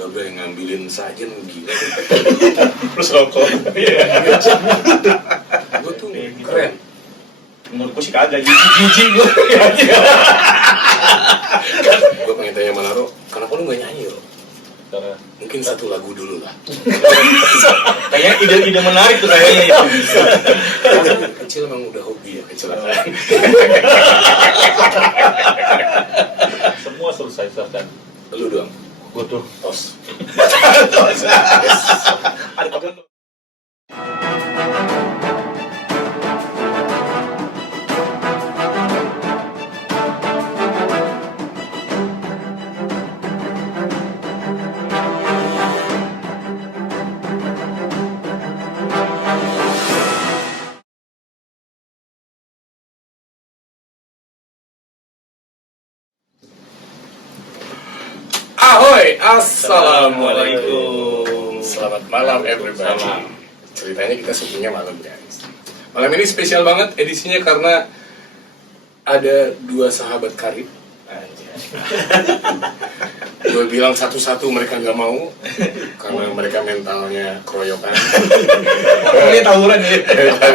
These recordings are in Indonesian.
Gila gue yang ngambilin sajen gila. Plus rokok. Gue tuh keren. Menurutku sih kagak, jijik gue. Gue pengen tanya sama Naro, kenapa lu gak nyanyi lo? Karena Mungkin satu lagu dulu lah. Kayaknya ide menarik tuh kayaknya ya. Kecil emang udah hobi ya kecelakaan. semua selesai kan. Lu doang. Gue tuh Tos. Ada pakai Ahoy, assalamualaikum. Assalamualaikum. Selamat malam everybody. Ceritanya kita syutingnya malam guys. Malam ini spesial banget edisinya karena ada dua sahabat karib. Gue bilang satu-satu mereka nggak mau karena mereka mentalnya keroyokan. ini tawuran ya.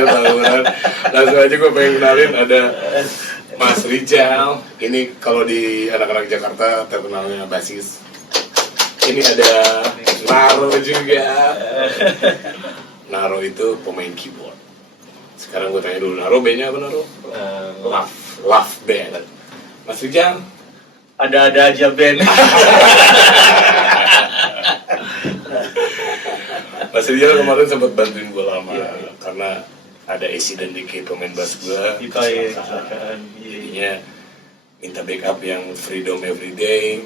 Tawuran. Langsung aja gue pengen kenalin ada Mas Rijal. Ini kalau di anak-anak Jakarta terkenalnya basis. Ini ada Naro juga. Naro itu pemain keyboard. Sekarang gue tanya dulu, Naro bandnya apa Naro? Love Band. Mas Rijal? Ada aja band. Mas Rijal kemarin sempat bantuin gue lama karena ada accident dikit pemain bass gue. Kita ya kecelakaan. Jadinya minta backup yang Freedom Everyday.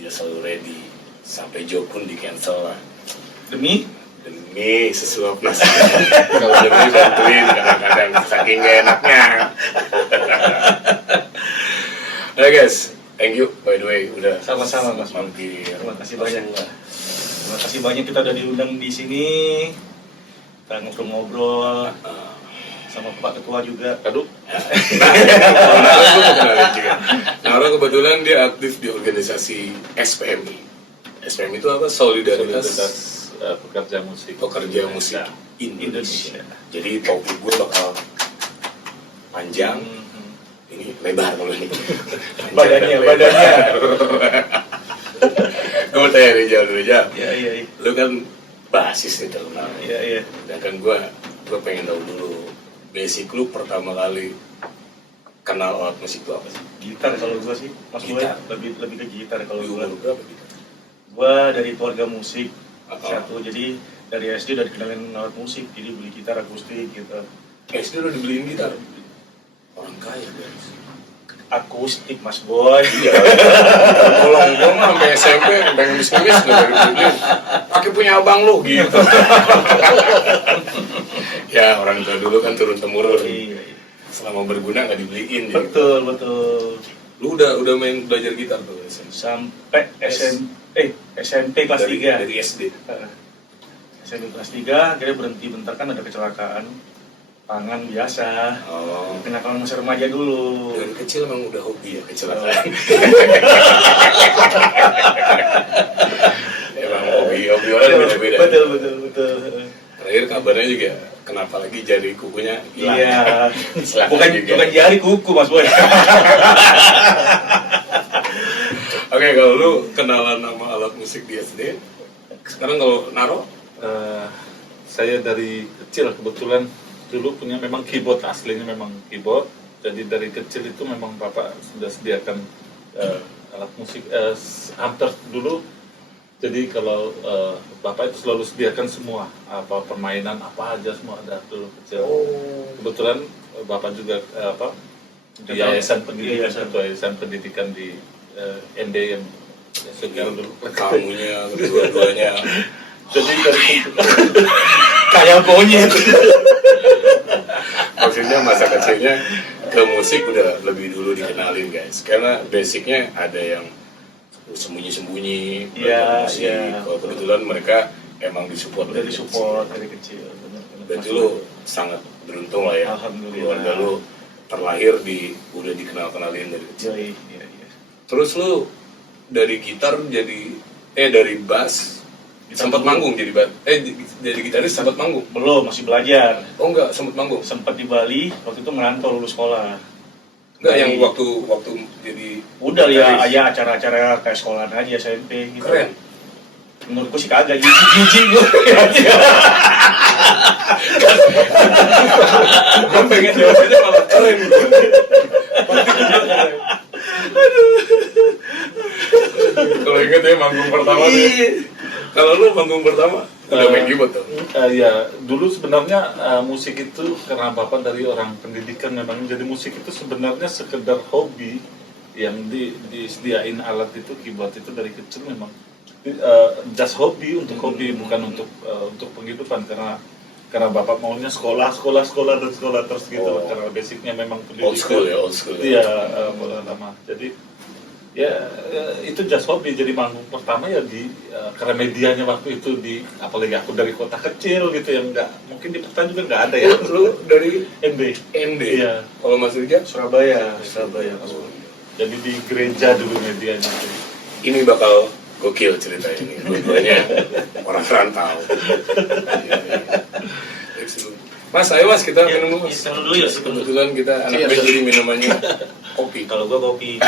Dia selalu ready. Sampai joke pun di cancel lah. Demi sesuap nasi. Kalau demi bantuin kadang-kadang saking gak enaknya. Oke guys, thank you by the way udah Sama-sama, Mas. mampir. Terima kasih banyak. Terima kasih banyak kita udah diundang di sini. Kita ngobrol-ngobrol sama Pak Ketua juga. aduh Naro kebetulan dia aktif di organisasi SPMI. SPMI itu apa? Solidaritas pekerja musik Musik Indonesia. Jadi topik gue bakal panjang. Ini lebar kalau ini. Badannya. Gue mau tanya Rijal dulu, Rijal. Iya. Lu kan basis nih terkenal. Iya. Dan kan gue pengen tahu dulu basic lu pertama kali kenal alat musik itu apa sih? Gitar kalau gua sih, Mas gue Gitar. lebih ke gitar kalau Di gua. umur berapa gitu? Gua dari keluarga musik satu, jadi dari SD udah dikenalin alat musik, jadi beli gitar akustik gitu. SD udah dibeliin gitar? Orang kaya guys. Akustik Mas Boy. Iya. Tolong dong sampai SMP pengen bisnis udah dibeliin. Pakai punya abang lu gitu. Ya orang tua dulu kan turun temurun. Iya. Selama berguna nggak dibeliin. Jadi. Betul. Lu udah main belajar gitar tuh SMP? Sampai SMP kelas 3. Dari SD. SMP kelas 3, akhirnya berhenti bentar kan ada kecelakaan tangan biasa. Oh. Kenakalan masih remaja dulu. Dari kecil emang udah hobi ya kecelakaan. Emang hobi orang beda-beda. Betul. Terakhir kabarnya juga kenapa lagi jari kukunya hilang. Iya. Bukan Bukan jari kuku Mas Boy. Oke, kalau lu kenalan nama alat musik di SD, sekarang kalau Naro? saya dari kecil kebetulan dulu punya memang keyboard, aslinya memang keyboard. Jadi dari kecil itu memang bapak sudah sediakan alat musik hampir dulu. Jadi kalau bapak itu selalu sediakan semua permainan apa aja semua ada dulu kecil. Kebetulan bapak juga di yayasan pendidikan, ketua yayasan pendidikan di NDM sekian dulu. Kamunya kedua-duanya. Jadi dari Kayak monyet. Maksudnya masa kecilnya ke musik udah lebih dulu dikenalin guys. Karena basicnya ada yang sembunyi-sembunyi. Iya. Kalau kebetulan mereka emang disupport Dari support dari kecil. Berarti lu sangat beruntung lah ya. Alhamdulillah. Keluarga lu terlahir udah dikenal-kenalin dari kecil. Iya. Terus lu dari gitar jadi dari bass sempat manggung jadi gitaris sempat manggung. Belum, masih belajar. Oh enggak, sempat manggung. Sempat di Bali, waktu itu merantau lulus sekolah. Enggak yang waktu jadi Udah ya, gitaris. aja acara-acara kayak sekolahan aja SMP gitu. Keren. Menurutku sih kagak, jijik gue. Gue pengen jawabnya malah keren gitu. Kalau inget ya manggung pertama tuh. Ya. Kalau lu manggung pertama udah main keyboard tuh. Ya, dulu sebenarnya musik itu karena bapak dari orang pendidikan memang jadi musik itu sebenarnya sekedar hobi yang disediain alat itu keyboard itu dari kecil memang just hobi untuk hobi bukan untuk penghidupan karena bapak maunya sekolah terus gitu karena basicnya memang pendidikan. Old school. Iya, lama. Jadi ya itu just hobi jadi manggung pertama ya karena medianya waktu itu apalagi aku dari kota kecil gitu yang nggak mungkin di peta juga nggak ada ya. Lu dari NB. Iya. Kalau Mas Rija Surabaya. Jadi di gereja dulu medianya. Ini bakal gokil cerita ini. Dua-duanya orang rantau. Mas, ayo Mas, kita minum dulu Mas. Kita minum dulu ya. Kebetulan kita anak band jadi minumannya kopi. Kalau gua kopi.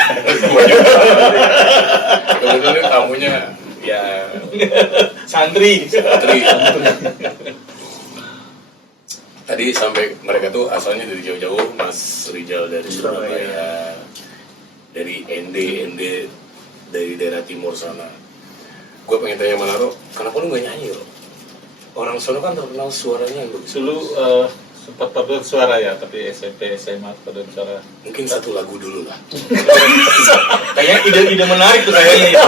Kebetulan tamunya ya Santri. Tadi sampai mereka tuh asalnya dari jauh-jauh, Mas Rijal dari Surabaya, dari ND dari daerah timur sana. Gue pengen tanya sama Naro, kenapa lu gak nyanyi loh? Orang sana kan terkenal suaranya yang bagus. Dulu sempat paduan suara ya, tapi SMP, SMA paduan suara. Mungkin satu lagu dulu lah. Kayaknya ide menarik tuh kayaknya itu.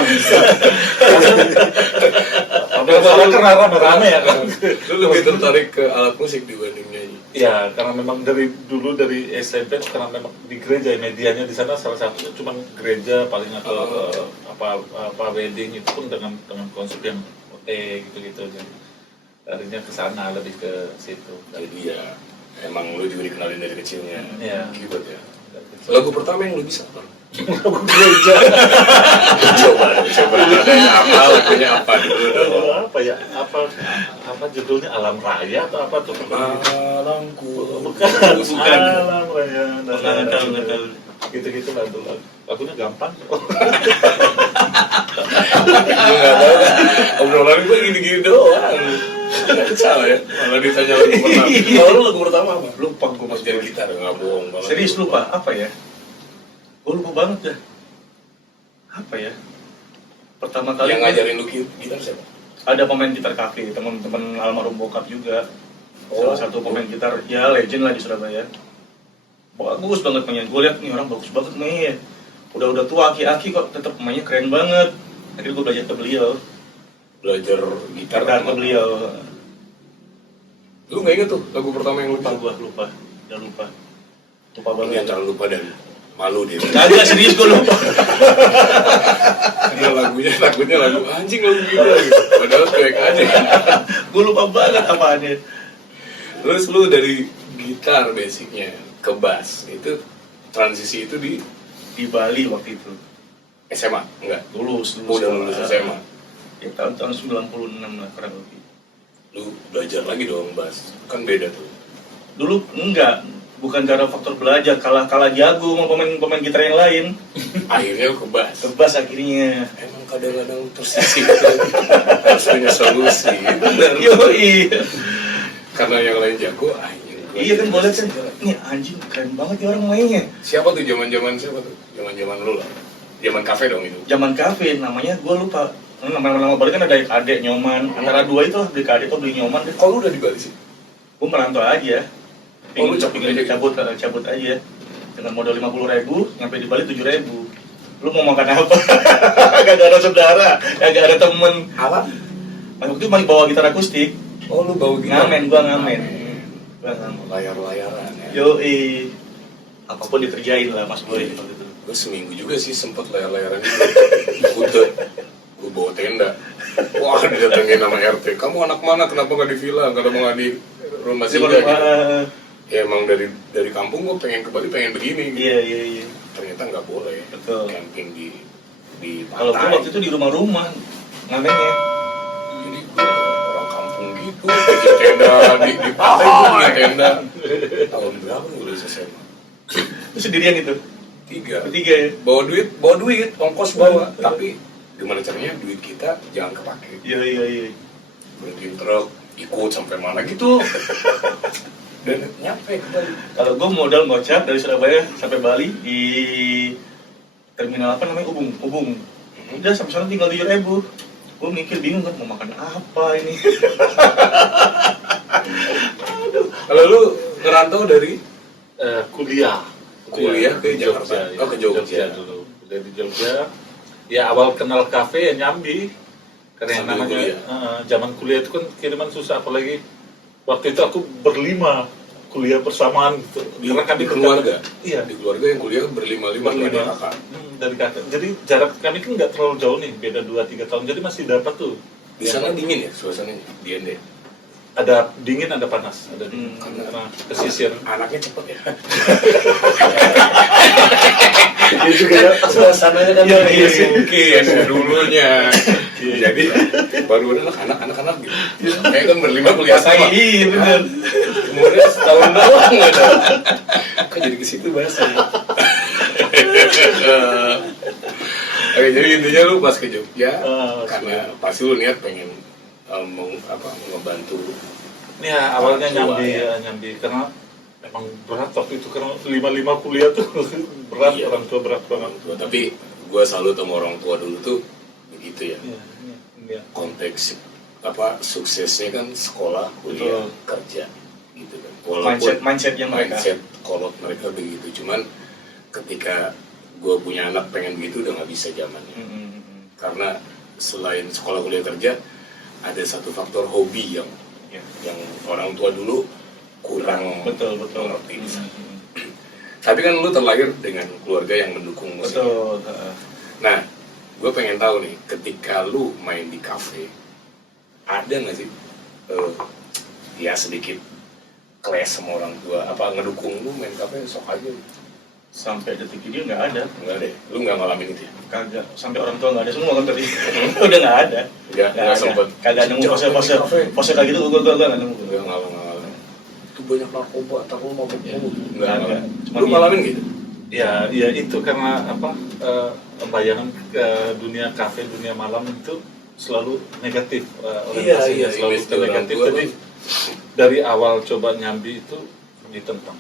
Paduan suara karena rame-rame ya kan. Lu lebih tertarik ke alat musik dibanding nyanyi? Ya, karena memang dari dulu dari SMP karena memang di gereja medianya di sana salah satunya cuma gereja paling atau apa wedding itu pun dengan konsep yang gitu-gitu jadi larinya ke sana lebih ke situ. Jadi ya emang lu juga dikenalin dari kecilnya. Iya. Keyboard ya. Lagu pertama yang lu bisa apa? Lagu gereja. coba ada yang apa lagunya apa dulu dong. Apa ya? Apa judulnya Alam Raya atau apa tuh? Malamku. Bukan. Alam Raya. Nggak tahu. Gitu-gitu lah dulu. Lagunya gampang. Gue nggak tahu. Obrolan gue gini-gini doang. Salah ya. Malah ditanya lagu pertama. Kalau lu lagu pertama apa? Lupa gue Mas jadi gitar nggak bohong banget. Serius lupa, apa ya? Gue lupa banget dah. Apa ya? Pertama kali Yang ngajarin lu gitar siapa? ada pemain gitar kafe, teman-teman almarhum bokap juga. Oh. Salah satu pemain gitar, ya legend lah di Surabaya. Bagus banget mainnya. Gue lihat nih orang bagus banget mainnya. Udah tua aki-aki kok tetap mainnya keren banget. Akhirnya gue belajar ke beliau. Belajar gitar Ke beliau. Lu nggak inget tuh lagu pertama yang lu Lupa bisa? gue, lupa. Udah lupa. Lupa Ini banget. antara lupa dan malu dia. Kagak serius gue lupa. Dia lagunya lagu anjing lagu gila gitu. Padahal cuek aja. Gue lupa banget apaannya. Terus lu dari gitar basicnya ke bass itu transisi itu di Di Bali waktu itu. SMA enggak? Lulus. Udah lulus SMA. Ya tahun 96 lah kurang lebih. Lu belajar lagi dong bass. Kan beda tuh. Dulu enggak, bukan karena faktor belajar, kalah jago sama pemain gitar yang lain. Akhirnya ke bass. Tebas akhirnya. Emang kadang-kadang tersisih gitu. Harus punya solusi. Bener. Yoi. Karena yang lain jago, anjing. Iya kan boleh kan. Nih anjing keren banget ya orang mainnya. Siapa tuh zaman-zaman siapa tuh? Zaman-zaman lu lah. Zaman kafe dong itu. Zaman kafe namanya gue lupa. Nama Bali kan ada Adek Nyoman. Antara dua itu lah, beli Adek atau beli Nyoman. Kalau lu udah di Bali sih? Gue merantau aja. Oh, lu Pingin cabut aja. Dengan modal 50.000, nyampe di Bali 7.000. Lu mau makan apa? Gak ada saudara, gak ada temen. Apa? Waktu itu masih bawa gitar akustik. Oh lu bawa gitar? Gua ngamen. Layar-layaran ya. Yoi. Apapun dikerjain lah Mas Boy waktu itu. Gue seminggu juga sih sempet layar-layaran itu. Gue bawa tenda. Wah didatengin sama RT. Kamu anak mana? Kenapa nggak di villa? Kenapa nggak di rumah singgah? Gitu. Ya emang dari kampung gue pengen ke Bali pengen begini. Gitu. Iya. Ternyata nggak boleh. Betul. Camping di Kalau pantai. gue waktu itu di rumah-rumah. Ngamennya. Ini gue orang kampung gitu, bikin tenda di pantai gue punya tenda. Tahun berapa gue udah selesai? Itu sendirian itu. Bertiga ya. Bawa duit, ongkos bawa. Tapi gimana caranya duit kita jangan kepake. Iya. Berhentiin truk, ikut sampai mana gitu. Dan nyampe ke Bali. Kalau gue modal gocap dari Surabaya sampai Bali di terminal apa namanya Ubung. Udah sampai sana tinggal 7.000. Gue mikir bingung kan mau makan apa ini. Kalau lu ngerantau dari Kuliah ke Jakarta, ya. ke Jogja dulu. Udah di Jogja. Ya awal kenal kafe ya nyambi. Karena yang Sambil namanya kuliah. zaman kuliah itu kan kiriman susah, apalagi waktu itu aku berlima kuliah bersamaan gitu. Karena kami di keluarga. Iya. Di keluarga yang kuliah berlima-lima dari kakak. Dari kakak. Jadi jarak kami kan nggak terlalu jauh nih, beda 2-3 tahun. Jadi masih dapat tuh. Di sana dingin ya suasananya di Ende. Ada dingin, ada panas, ada dingin. Karena pesisir. Anaknya cepet ya. Iya juga ya. Suasananya kan Iya, mungkin dulunya. Jadi baru ada anak-anak gitu. Kayak kan berlima kuliah sama. Iya bener. Umurnya setahun doang nggak ada. Kok jadi ke situ bahasanya. Oke, jadi intinya lu pas ke Jogja karena pasti lu niat pengen ngebantu. Ya awalnya Orang tua, nyambi karena memang berat waktu itu, karena 5 kuliah tuh berat. Iya. Orang tua berat banget. Orang tua. Tapi gue salut sama orang tua dulu tuh begitu ya. Iya. Konteks suksesnya kan sekolah, kuliah, kerja gitu kan. Mindset yang mindset kolot mereka begitu. Cuman ketika gue punya anak pengen begitu udah nggak bisa zamannya. Karena selain sekolah, kuliah, kerja, ada satu faktor hobi yang orang tua dulu kurang betul mengerti. Tapi kan lu terlahir dengan keluarga yang mendukung musik. Betul. Nah, gue pengen tahu nih, ketika lu main di kafe, ada nggak sih ya sedikit clash sama orang tua, apa ngedukung lu main kafe sok aja? Sampai detik ini nggak ada. Enggak deh, lu nggak ngalamin itu ya? Kagak. Sampai orang tua nggak ada semua kan tadi. Udah nggak ada. Nggak sempet. Kagak nemu pose kayak gitu. Gue nggak nemu. Nggak ngalamin. Itu banyak narkoba, tak lu mabuk. Nggak Ada. ngalamin. Lu ngalamin gitu? Ya itu karena bayangan ke dunia kafe, dunia malam itu selalu negatif, orientasinya selalu image ke orang negatif. tua Jadi dari awal coba nyambi itu ditentang.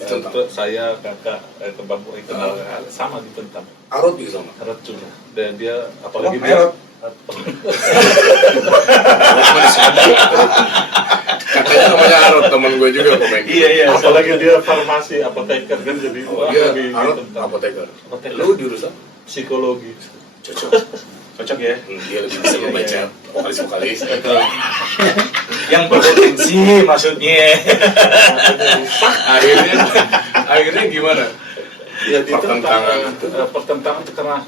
Ditentang? Terus saya kakak ke Bang Boy kenal sama ditentang. Arot gitu sama? Harus juga. Dan dia apalagi Oh, dia Katanya namanya Arot, temen gue juga komen. Iya. apalagi dia farmasi apoteker kan, jadi Oh, dia lebih Arot ditentang. apoteker. Apoteker. Lu jurusan? Psikologi. Cocok. Cocok ya. Dia lebih bisa membaca vokalis. Betul. Yang berpotensi maksudnya. Akhirnya gimana? Ya ditentang. Pertentangan itu. Pertentangan itu karena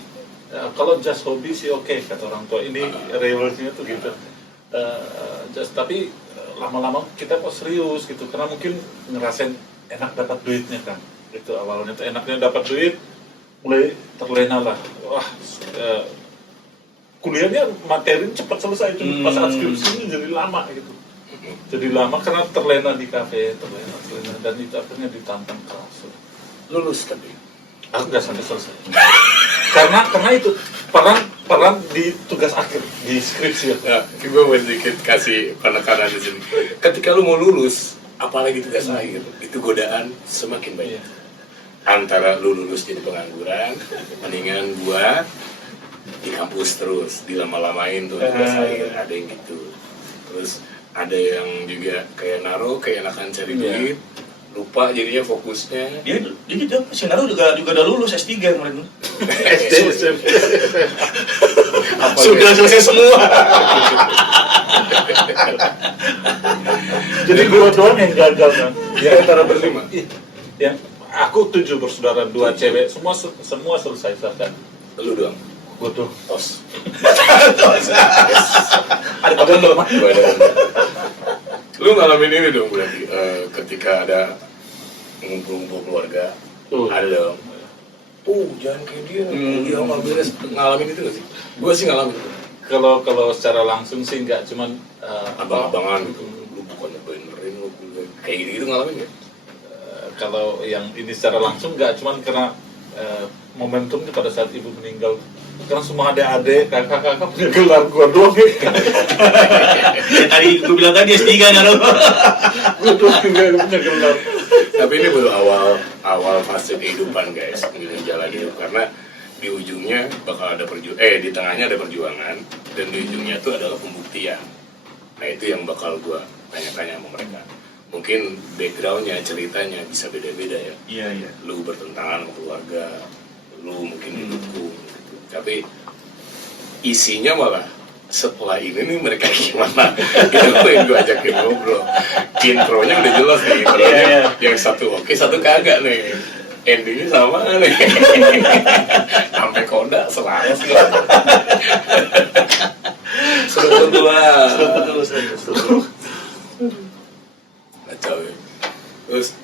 kalau just hobi sih oke, kata orang tua. Ini realnya tuh gitu. Tapi lama-lama kita kok serius gitu, karena mungkin ngerasain enak dapat duitnya kan. Itu awalnya tuh enaknya dapat duit, mulai terlena lah. Wah, kuliahnya materi cepat selesai, cuma pas saat skripsi jadi lama gitu. Jadi lama karena terlena di kafe, terlena, dan itu akhirnya ditantang keras. Lulus tapi Aku nggak sampai selesai. karena itu peran di tugas akhir di skripsi ya. ya, gue mau sedikit kasih penekanan di sini. Ketika lu mau lulus, apalagi tugas akhir, itu godaan semakin banyak. Antara lu lulus jadi pengangguran, mendingan buat di kampus terus, dilama-lamain tuh tugas akhir, ada yang gitu. Terus ada yang juga kayak kayak enakan cari duit, lupa jadinya fokusnya. Dia si Naru juga udah lulus S3 kemarin. Sudah selesai semua. Jadi gue doang yang gagal kan. Ya antara berlima. Yang aku 7 bersaudara, 2 cewek, semua selesai sarjana. Lu doang. Gue tuh Tos. Ada apa belum? Lu ngalamin ini dong berarti ketika ada ngumpul-ngumpul keluarga, ada dong. Jangan kayak dia nggak beres. Ngalamin itu nggak sih? Gue sih ngalamin. kalau secara langsung sih nggak cuman abang-abangan gitu, lu bukannya benerin lu kayak gitu ngalamin nggak? Kalau yang ini secara langsung nggak cuman karena momentumnya pada saat ibu meninggal, karena semua adik-adik, kakak-kakak punya gelar, gua doang ya. Tadi gue bilang tadi S3 kan lo. Gua doang nggak punya gelar. Tapi ini baru awal fase kehidupan guys, ini jalan hidup, karena di ujungnya bakal ada di tengahnya ada perjuangan, dan di ujungnya itu adalah pembuktian. Nah itu yang bakal gua tanya-tanya sama mereka. Mungkin backgroundnya, ceritanya bisa beda-beda ya. Iya. Lu bertentangan sama keluarga, lu mungkin didukung gitu. Tapi isinya malah setelah ini nih mereka gimana? Itu yang gue ajakin ngobrol. Intronya udah jelas nih, intronya yang satu oke, satu kagak nih. Endingnya sama nih. Sampai koda selaras. Sudah kedua. Kacau ya. Terus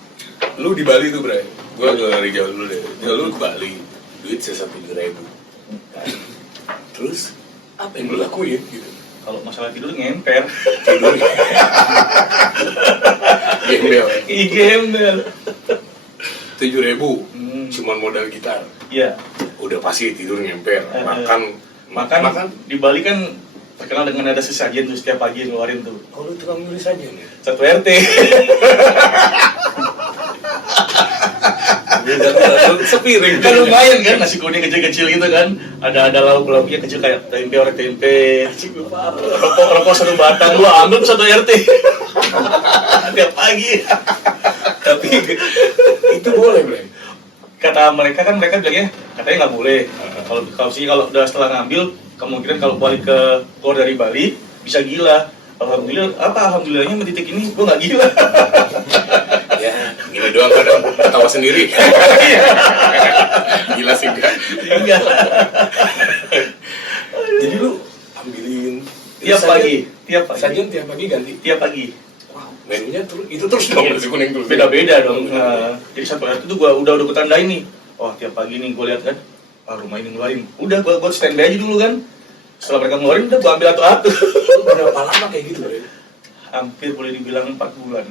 lu di Bali tuh Bray, gua dari jauh dulu deh. Lu ke Bali, duit sisa 7.000. Terus apa yang lu lakuin gitu? Kalau masalah tidur ngemper. Tidur. Gembel. Gembel. 7.000, cuman modal gitar. Iya. Udah pasti tidur ngemper. Makan di Bali kan terkenal dengan ada sesajen tuh setiap pagi ngeluarin tuh. Oh lu tukang nulis aja nih. Satu RT. Sepiring Kan lumayan kan, nasi kuning kecil-kecil gitu kan. Ada lauk-lauknya kecil kayak tempe, orek tempe. Rokok satu batang, gua ambil satu RT. Tiap pagi. Tapi itu boleh Bray. Kata mereka bilangnya katanya nggak boleh. Kalau udah setelah ngambil, kemungkinan kalau balik keluar dari Bali bisa gila. Alhamdulillahnya di titik ini gua nggak gila. Ya, gini doang kadang ketawa sendiri. Gila sih enggak. Jadi lu ambilin tiap pagi. Sajian tiap pagi ganti. Tiap pagi. Wow, menunya itu terus dong nasi kuning terus. Beda-beda dong. Jadi satu RT itu gua udah kutandain nih. Oh, tiap pagi nih gua lihat kan. Rumah ini ngeluarin. Udah gua standby aja dulu kan. Setelah mereka ngeluarin udah gua ambil atu-atu. Berapa lama kayak gitu, Bro? Hampir boleh dibilang 4 bulan.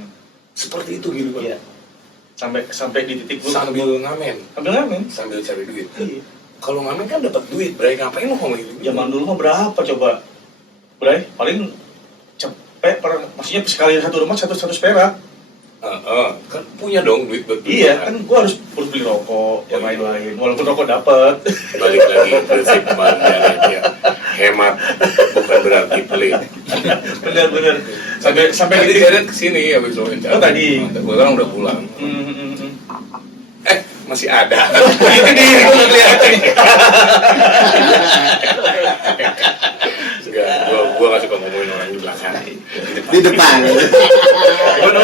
Seperti itu gitu, Bro. Iya. Sampai di titik gua sambil ngamen. Sambil cari duit. Iya. Kalau ngamen kan dapat duit, Bray. Ngapain lu ngomong gitu? Zaman dulu mah berapa coba? Bray, paling cepet maksudnya sekali satu rumah 100 perak. Kan punya dong duit buat beli. Iya, kan gua harus beli rokok, yang lain-lain. Walaupun rokok dapat. Balik lagi prinsip kemanusiaan ya. Hemat bukan berarti pelit. Benar. Sampai Tadi dia kesini habis wawancara. Oh, tadi. Orang udah pulang. Masih ada. Ini gua kelihatan. Enggak, gua nggak suka ngomongin orang di belakang. Di depan. No.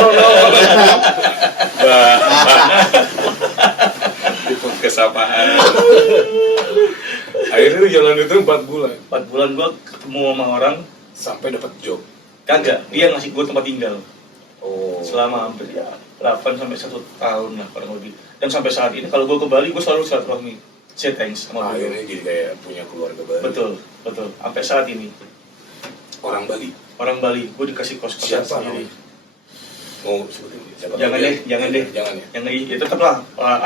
Di podcast apaan? Akhirnya lu jalan itu 4 bulan. 4 bulan gua ketemu sama orang Sampai dapat job. kagak, dia ngasih gua tempat tinggal Oh. selama hampir 8 sampai 1 tahun lah kurang lebih. Dan sampai saat ini kalau gua ke Bali gua selalu silaturahmi, say thanks sama beliau. Akhirnya jadi kayak punya keluarga baru. Betul. Sampai saat ini Orang Bali. orang Bali, gua dikasih kos-kosan Siapa sendiri. Mau sebutin siapa? Jangan deh. Jangan ya. Yang ya tetaplah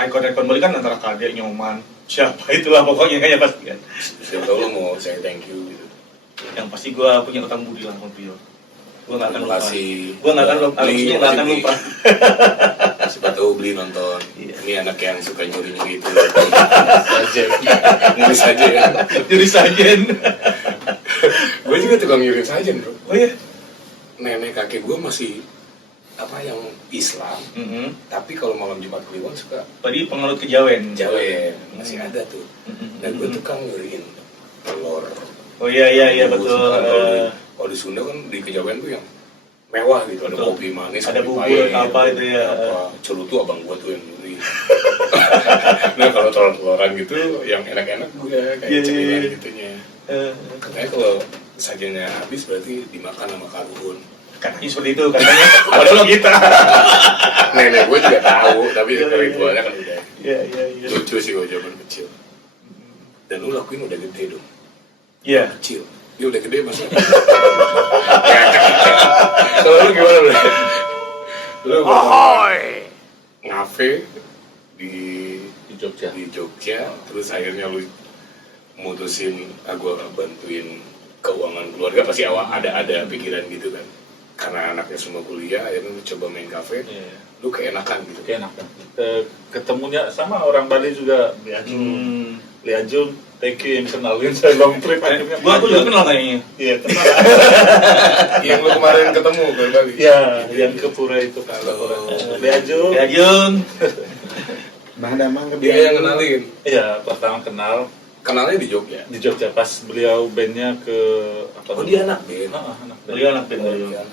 ikon-ikon Bali kan antara Kadek, Nyoman, siapa itulah pokoknya kayaknya pasti kan. Siapa tahu lu mau say thank you gitu. Yang pasti gua punya utang budi lah sama beliau. Gua nggak akan lupa. Gua nggak akan lupa. Beli, Nggak akan lupa. Siapa tahu beli nonton. Iya. Ini anak yang suka nyuri-nyuri itu. Nyuri saja ya. Jadi sajen. Gue juga tukang nyuri sajen bro. Oh iya. Nenek kakek gue masih apa yang Islam. Tapi kalau malam Jumat Kliwon suka Tadi pengelut kejawen. Jawa masih ada tuh. Dan gue tukang nyuriin telur. Oh iya betul. Kalau di Sunda kan di kejawen tuh yang mewah gitu, ada Betul. kopi manis, Ada kopi bubur, pahit, apa itu ya. Celutu abang gua tuh yang beli. Nah kalau telur-teloran gitu yang enak-enak gue kayak Iya. cemilan gitunya. Eh, Katanya kalau sajiannya habis berarti dimakan sama karuhun. Katanya seperti itu katanya. Padahal kita. Nenek gue juga tahu, tapi ritualnya kan udah Iya. lucu sih kalau zaman kecil. Dan lu lakuin udah gede dong, Iya. kecil. Dia udah gede mas. Kalau lu gimana bro? Lu ngafe di Jogja. di Jogja, terus akhirnya lu mutusin gue bantuin keuangan keluarga, pasti awal ada pikiran gitu kan, karena anaknya semua kuliah, akhirnya lu coba main kafe. Iya. Lu keenakan gitu. Keenakan. Ketemunya sama orang Bali juga, Liajun, thank you yang kenalin saya long trip akhirnya. Gua juga kenal kayaknya. Iya, kenal. Yang lu kemarin ketemu ke Bali. Iya, yang ke Pura itu kan. Liajun. Ya Jun. Bang Damang Dia yang kenalin. Iya, pertama kenal Kenalnya di Jogja. di Jogja pas beliau bandnya ke apa? Oh dia anak band. Anak band. Beliau anak band dari Iya,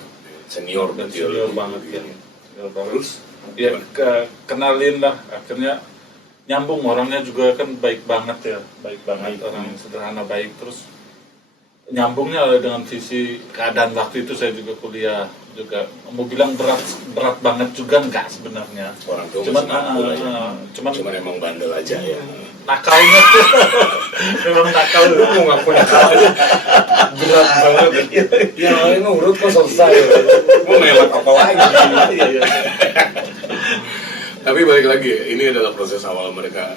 senior berarti. Senior banget kan. Senior banget. Terus Ya kenalin lah, akhirnya nyambung, orangnya juga kan baik banget ya, baik banget, orang sederhana baik, terus nyambungnya dengan visi keadaan waktu itu. Saya juga kuliah juga, mau bilang berat banget juga enggak sebenarnya, orang tua cuman masih mampu lah ya. Cuman emang bandel aja ya. nakalnya tuh memang nakal. Lu mau ngaku nakal aja berat banget. Ya ini urut kok selesai. Mau melak apa lagi? Iya. Tapi balik lagi, ini adalah proses awal mereka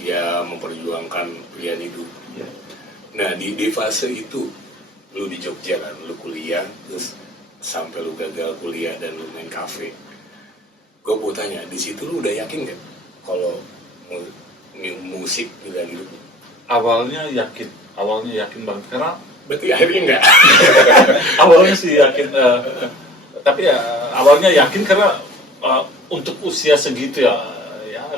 ya memperjuangkan pilihan hidup. Nah di fase itu, lu di Jogja kan, lu kuliah, terus sampai lu gagal kuliah dan lu main kafe. Gue mau tanya, di situ lu udah yakin gak kalau musik pilihan hidup? Awalnya yakin banget, karena Berarti akhirnya enggak? awalnya sih yakin, tapi ya awalnya yakin karena untuk usia segitu ya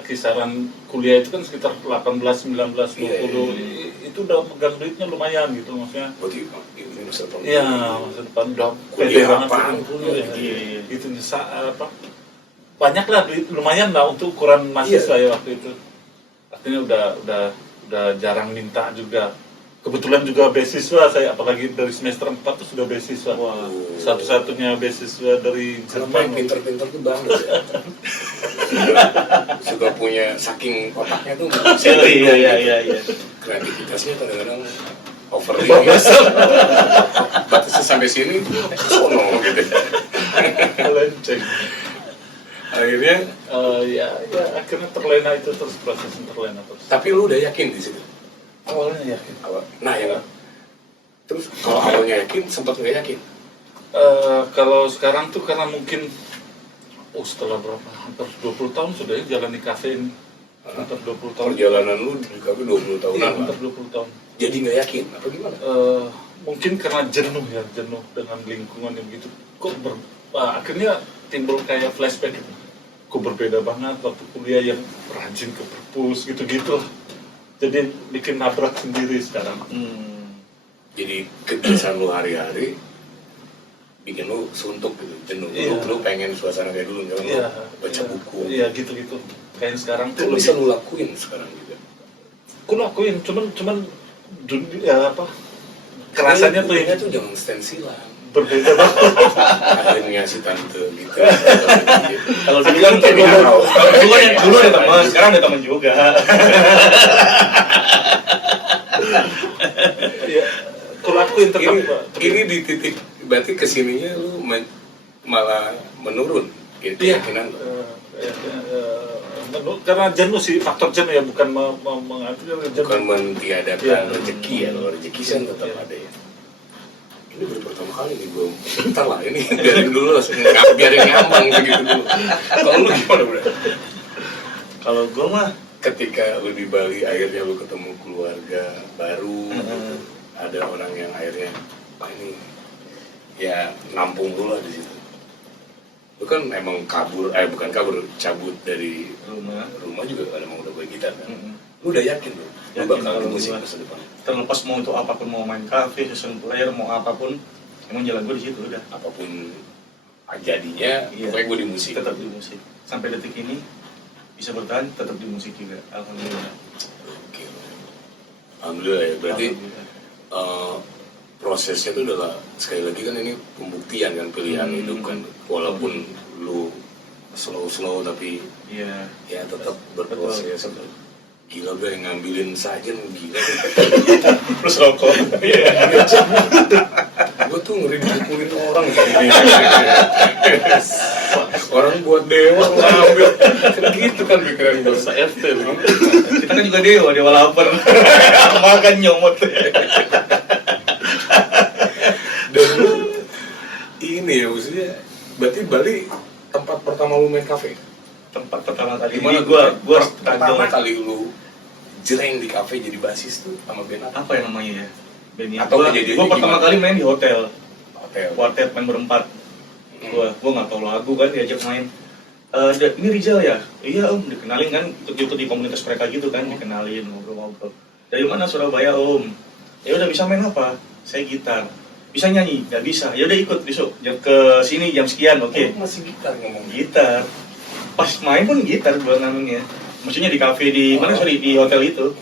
kisaran kuliah itu kan sekitar 18, 19, 20 itu udah megang duitnya lumayan gitu, maksudnya. Berarti ini masa depan. Iya, masa depan udah pede Kuliah banget. apaan? Iya. Gitu apa? Banyak lah duit, lumayan lah untuk ukuran mahasiswa ya waktu itu. Artinya udah jarang minta juga. Kebetulan juga beasiswa saya, apalagi dari semester 4 tuh sudah beasiswa. Wah. Satu-satunya beasiswa dari Kenapa yang Jerman. pinter-pinter tuh banget ya? Suka punya, saking otaknya tuh Iya. kreativitasnya kadang-kadang over limit. Batasnya sampai sini, sono gitu. Melenceng. Akhirnya, Ya akhirnya terlena itu terus, prosesnya terlena terus. tapi lu udah yakin di situ? Awalnya yakin. Nah ya, terus kalau awalnya yakin, sempat nggak yakin? Kalau sekarang tuh karena mungkin setelah berapa, hampir 20 tahun sudah ya jalan di kafe ini. Hampir 20 tahun. Perjalanan lu di kafe 20 tahunan Iya, lah. hampir 20 tahun. Jadi nggak yakin, apa gimana? Mungkin karena jenuh dengan lingkungan yang begitu. Akhirnya timbul kayak flashback gitu. Kok berbeda banget waktu kuliah yang rajin ke perpus gitu-gitu lah. Jadi bikin nabrak sendiri sekarang. Jadi kebiasaan lu hari-hari bikin lu suntuk gitu, jenuh. Iya. Lu pengen suasana kayak dulu, jangan Iya, baca buku. Iya gitu-gitu. Kayak sekarang Itu tuh bisa lu lakuin sekarang juga. aku lakuin, cuman dunia kerasanya tuh Bukunya tuh jangan stensilan. berbeda banget. Akhirnya si tante gitu. Kalau dulu kan dulu ada teman, sekarang ada teman juga. Ya, aku lakuin tetap. Ini di titik, berarti kesininya lu malah menurun gitu, Iya. keyakinan lu. Karena jenuh sih, faktor jenuh ya, bukan mengatur jenuh. Bukan mentiadakan Iya. rezeki ya, kalau rezeki kan tetap Iya. ada ya. Ini baru pertama kali nih gue, bentar lah ini biarin dulu langsung biarin ngambang begitu dulu. Kalau lu gimana bro? Kalau gue mah Ketika lu di Bali akhirnya lu ketemu keluarga baru, ada orang yang akhirnya, wah ini ya nampung lu lah di situ. Lu kan emang bukan kabur, cabut dari rumah juga kan emang udah baik gitar kan. Lu udah yakin lu Yakin bakal kalau di musik gua. masa depan. terlepas mau untuk apapun, mau main kafe, session player, mau apapun, emang jalan gue di situ udah. Apapun jadinya, Iya. pokoknya gue di musik. Tetap di musik. Sampai detik ini bisa bertahan tetap di musik juga. Alhamdulillah. Oke. Alhamdulillah ya, berarti Alhamdulillah. prosesnya itu adalah, sekali lagi kan ini pembuktian kan, pilihan hidup kan, walaupun lu slow tapi Iya. ya tetap berproses. Betul. Gila udah yang ngambilin sajen, gila. Terus rokok. Gue tuh ngeri dipukulin orang gini. Orang buat dewa ngambil. Kan gitu kan pikiran gue. RT begitu. Kita kan juga dewa lapar. Makan nyomot. Dan lu ini ya maksudnya berarti Bali tempat pertama lu main kafe? Tempat pertama kali Gimana ini gua pertama kali lu jreng di kafe jadi basis tuh sama band apa? apa yang namanya ya? Benny. Atau Gua kejadiannya pertama gimana? kali main di hotel. Hotel. Quartet main berempat. Gua nggak tahu lagu kan diajak main. Ini Rizal ya? Iya om, dikenalin kan, ikut di komunitas mereka gitu kan, dikenalin ngobrol-ngobrol. Dari mana Surabaya om? Ya udah bisa main apa? Saya gitar. Bisa nyanyi? Nggak bisa. Ya udah ikut besok ke sini jam sekian, oke? Lu masih gitar ngomong gitu. Gitar. Pas main pun gitar gua namanya. Maksudnya di kafe di mana sorry di hotel itu.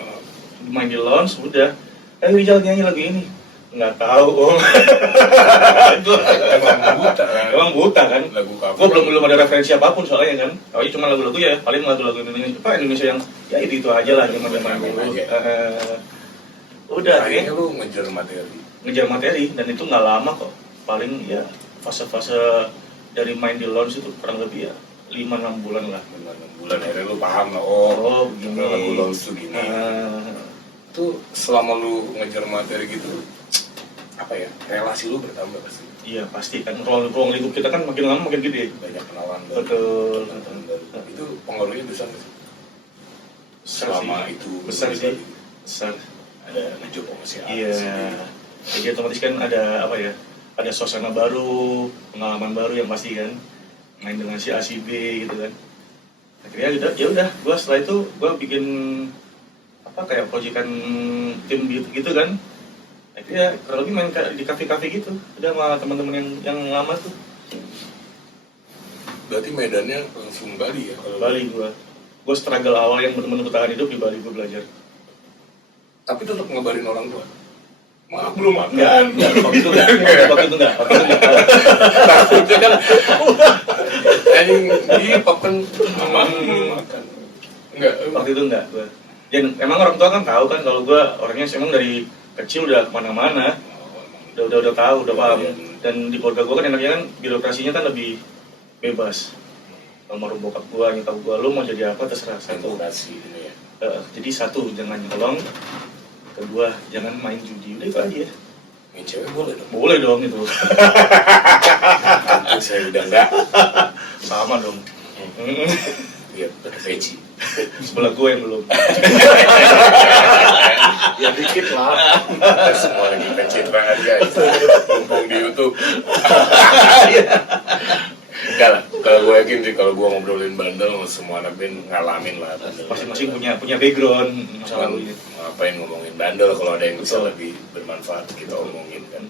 Main di lounge udah. Rizal nyanyi lagu ini. Nggak tahu om. Emang buta kan? Emang buta kan? Lagu kafe. Gue belum ada referensi apapun soalnya kan. Kalau cuma lagu-lagu ya, paling lagu-lagu Indonesia. Indonesia yang ya itu aja lah zaman-zaman dulu. Udah Akhirnya akhirnya lu ngejar materi. ngejar materi dan itu nggak lama kok. Paling ya fase-fase dari main di lounge itu kurang lebih ya 5-6 bulan lah. 6 bulan akhirnya lu paham lah, oh begini. lagu lounge tuh gini. Tuh selama lu ngejar materi gitu, apa ya, relasi lu bertambah pasti. Iya pasti kan ruang lingkup kita kan makin lama makin gede. Banyak kenalan baru. Betul. Itu pengaruhnya besar nggak sih? Besar Selama sih. itu Besar sih. Besar. ada ngejob sama si Iya. Jadi otomatis kan ada apa ya? Ada suasana baru, pengalaman baru yang pasti kan. Main dengan si A si B gitu kan. Akhirnya udah, gua setelah itu gua bikin apa kayak proyekan tim gitu kan. Akhirnya kurang lebih main di kafe-kafe gitu. Udah sama teman-teman yang lama tuh. Berarti medannya langsung Bali ya? Kalau Bali gua struggle awal yang benar-benar bertahan hidup di Bali gua belajar. Tapi tetap ngabarin orang tua. Maaf belum makan. Enggak, waktu itu enggak. Takutnya kan anjing iya papen aman makan. Enggak. Waktu itu enggak gua. Dan emang orang tua kan tahu kan kalau gua orangnya emang dari kecil udah kemana-mana. Udah tahu, udah paham. Dan di keluarga gua kan enaknya kan birokrasinya kan lebih bebas. Almarhum bokap gua, nyokap gua, lu mau jadi apa terserah satu. Edukasi ini ya. Jadi satu, jangan nyolong. Kedua, jangan main judi. Udah itu aja ya. Main cewek boleh dong. Boleh dong itu. Tentu saya udah enggak. Sama dong. Iya, ada peci. Sebelah gue yang belum. Ya dikit lah. Kita semua lagi pencitraan guys. Mumpung di YouTube. Enggak lah, kalau gue yakin sih kalau gue ngobrolin bandel semua anak band ngalamin lah bandel. Masing-masing punya background masa Cuman lalunya. ngapain ngomongin bandel kalau ada yang bisa Betul. lebih bermanfaat kita omongin kan.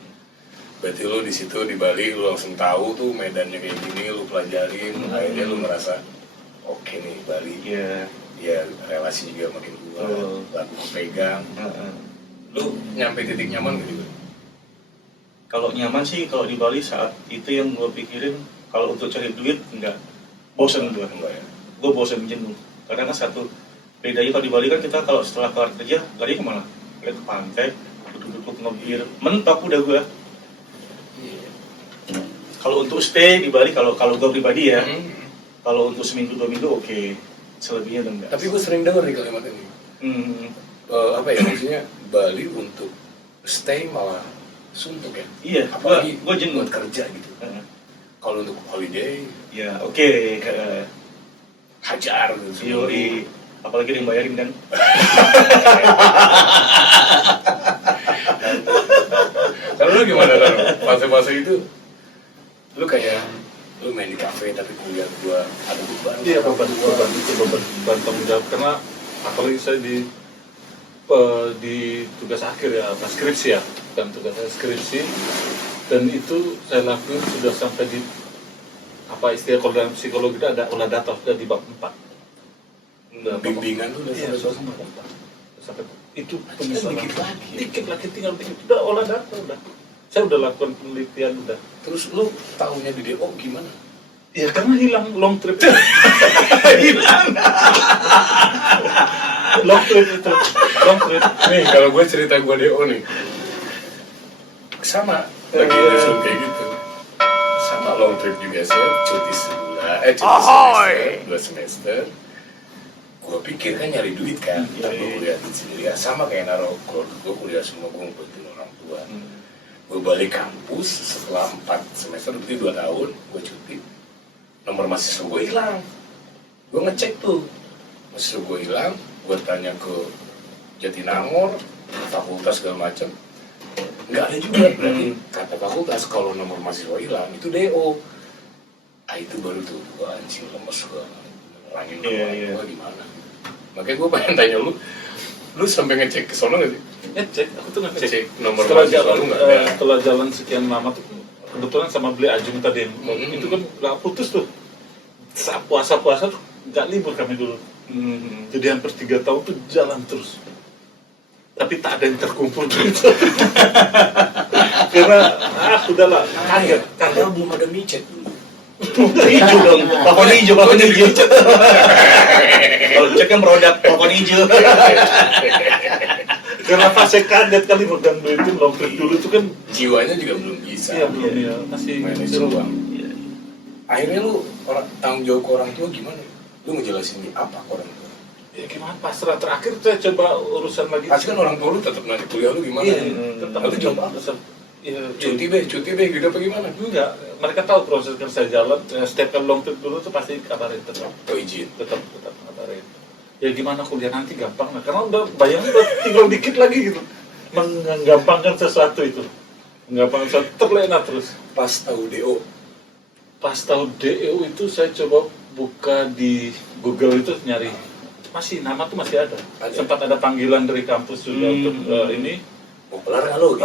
Berarti lu di situ di Bali lu langsung tahu tuh medannya kayak gini, lu pelajarin, akhirnya lu merasa oke nih Bali. Iya. Ya relasi juga makin kuat, lagu pegang. Lu nyampe titik nyaman gak juga? Kalau nyaman sih kalau di Bali saat itu yang gue pikirin kalau untuk cari duit enggak bosen gue. Enggak ya? Gue bosen jenuh. Karena kan satu bedanya kalau di Bali kan kita kalau setelah kelar kerja lari kemana? Lari ke pantai, duduk-duduk ngebir, mentok udah gue. Kalau untuk stay di Bali kalau gue pribadi ya, kalau untuk seminggu 2 minggu oke. Selebihnya udah enggak. Tapi gue sering denger di kalimat ini. Apa ya maksudnya Bali untuk stay malah suntuk ya? Iya, Apalagi gue jenuh. buat kerja gitu. Kalau untuk holiday, Ya oke. hajar gitu. Yoi, apalagi yang bayarin kan. Kalau lu gimana kan? Fase-fase itu, lu kayak lu main di kafe tapi kuliah gua ada beban. Iya beban tanggung jawab karena apalagi saya di tugas akhir ya, pas skripsi ya, bukan tugas saya skripsi, dan itu saya lakuin sudah sampai di apa istilah kalau dalam psikologi itu ada olah data sudah di bab 4. Bimbingan tuh udah Iya, sampai sudah sampai itu Dikit dikit lagi tinggal dikit udah olah data udah. Saya udah lakukan penelitian udah. Terus lu tahunya di DO gimana? Ya karena hilang long trip. Hilang. long trip itu, long trip. Nih kalau gue cerita gue DO nih, sama lagi disuruh kayak gitu, sama long trip juga saya cuti sebulan, cuti semester, 2 semester. Gue pikir kan nyari duit kan, gue kuliah di sendiri ya sama kayak Naro. Kalau gue kuliah semua gue ngumpetin orang tua. Gue balik kampus setelah 4 semester, berarti 2 tahun gue cuti. Nomor mahasiswa gue hilang. Gue ngecek tuh, mahasiswa gue hilang. Gue tanya ke Jatinangor, fakultas segala macam, nggak ada juga. Berarti kata fakultas kalau nomor mahasiswa hilang itu DO. Itu baru tuh gue anjing lemes, gue ngurangin gue gimana. Makanya gue pengen tanya lu sampai ngecek ke sono nggak sih? Ngecek, aku tuh ngecek nomor setelah mahasiswa jalan, lu nggak ada. setelah jalan sekian lama tuh kebetulan sama beli Ajung tadi itu kan nggak putus tuh. Saat puasa tuh nggak libur kami dulu. Jadi hampir 3 tahun tuh jalan terus. Tapi tak ada yang terkumpul gitu. Karena udahlah kaget. Karena belum ada micet dulu. Hijau dong, balkon hijau. Kalau cek kan produk balkon hijau. Karena fase kadet kali megang duitin long trip dulu tuh kan. Jiwanya juga belum bisa. Iya belum ya, masih Main uang. Akhirnya lu tanggung jawab ke orang tua gimana? Lu ngejelasin apa ke orang tua? Ya gimana pasrah terakhir saya coba urusan lagi. Pasti kan orang tua lu tetap nanya kuliah lu gimana? Iya, tetap. Lalu jawab apa? Iya, Cuti deh, gitu apa gimana? enggak, mereka tahu proses kan saya jalan. Setiap kali long trip dulu tuh pasti kabarin tetap. Oh izin. Tetap kabarin. Ya gimana kuliah nanti gampang lah, karena udah bayangin udah tinggal dikit lagi gitu. Menggampangkan sesuatu itu. Menggampangkan sesuatu terlena terus. Pas tahu DO. Pas tahu DO itu saya coba buka di Google itu nyari. Masih nama tuh masih ada. Sempat ada panggilan dari kampus juga untuk ini. Populer nggak lo gitu?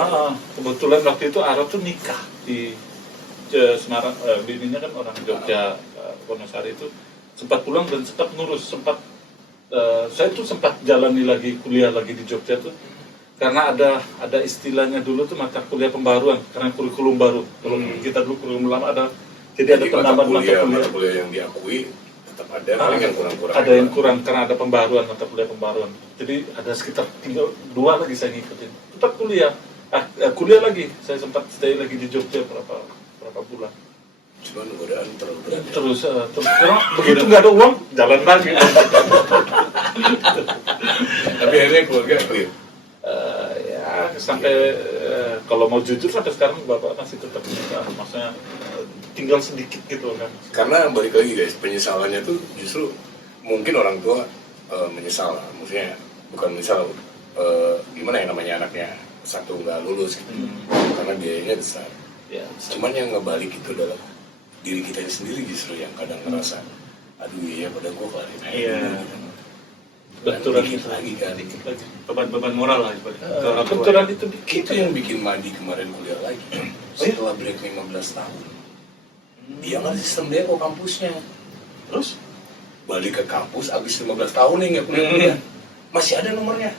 Kebetulan waktu itu Ara tuh nikah di Semarang, bininya kan orang Jogja, Wonosari itu sempat pulang dan sempat ngurus, saya tuh sempat jalani lagi kuliah lagi di Jogja tuh karena ada istilahnya dulu tuh mata kuliah pembaruan karena kurikulum baru. Kalau kita dulu kurikulum lama ada, jadi ada penambahan mata kuliah yang diakui tetap ada, paling yang kurang-kurang. Ada yang kurang karena ada pembaruan mata kuliah pembaruan. Jadi ada sekitar tinggal 2 lagi saya ngikutin. Tetap kuliah lagi. Saya sempat stay lagi di Jogja berapa bulan. Cuman godaan terlalu berat. Terus karena begitu nggak ada uang jalan lagi. Tapi akhirnya keluarga clear. Ya sampai kalau mau jujur sampai sekarang bapak masih tetap nikah, maksudnya tinggal sedikit gitu kan. Karena balik lagi guys, penyesalannya tuh justru mungkin orang tua menyesal, maksudnya bukan menyesal gimana ya namanya anaknya satu nggak lulus gitu, karena biayanya besar. Ya, Cuman yang ngebalik itu adalah diri kita sendiri justru yang kadang ngerasa, aduh iya pada gue kelarin aja. Iya. benturan dikit itu lagi kan. dikit lagi. Beban moral lah Benturan itu dikit. Itu yang bikin Madi kemarin kuliah lagi setelah break 15 tahun. Dia nggak ada sistem DO kampusnya. Terus Balik ke kampus abis 15 tahun nih nggak kuliah. Masih ada nomornya.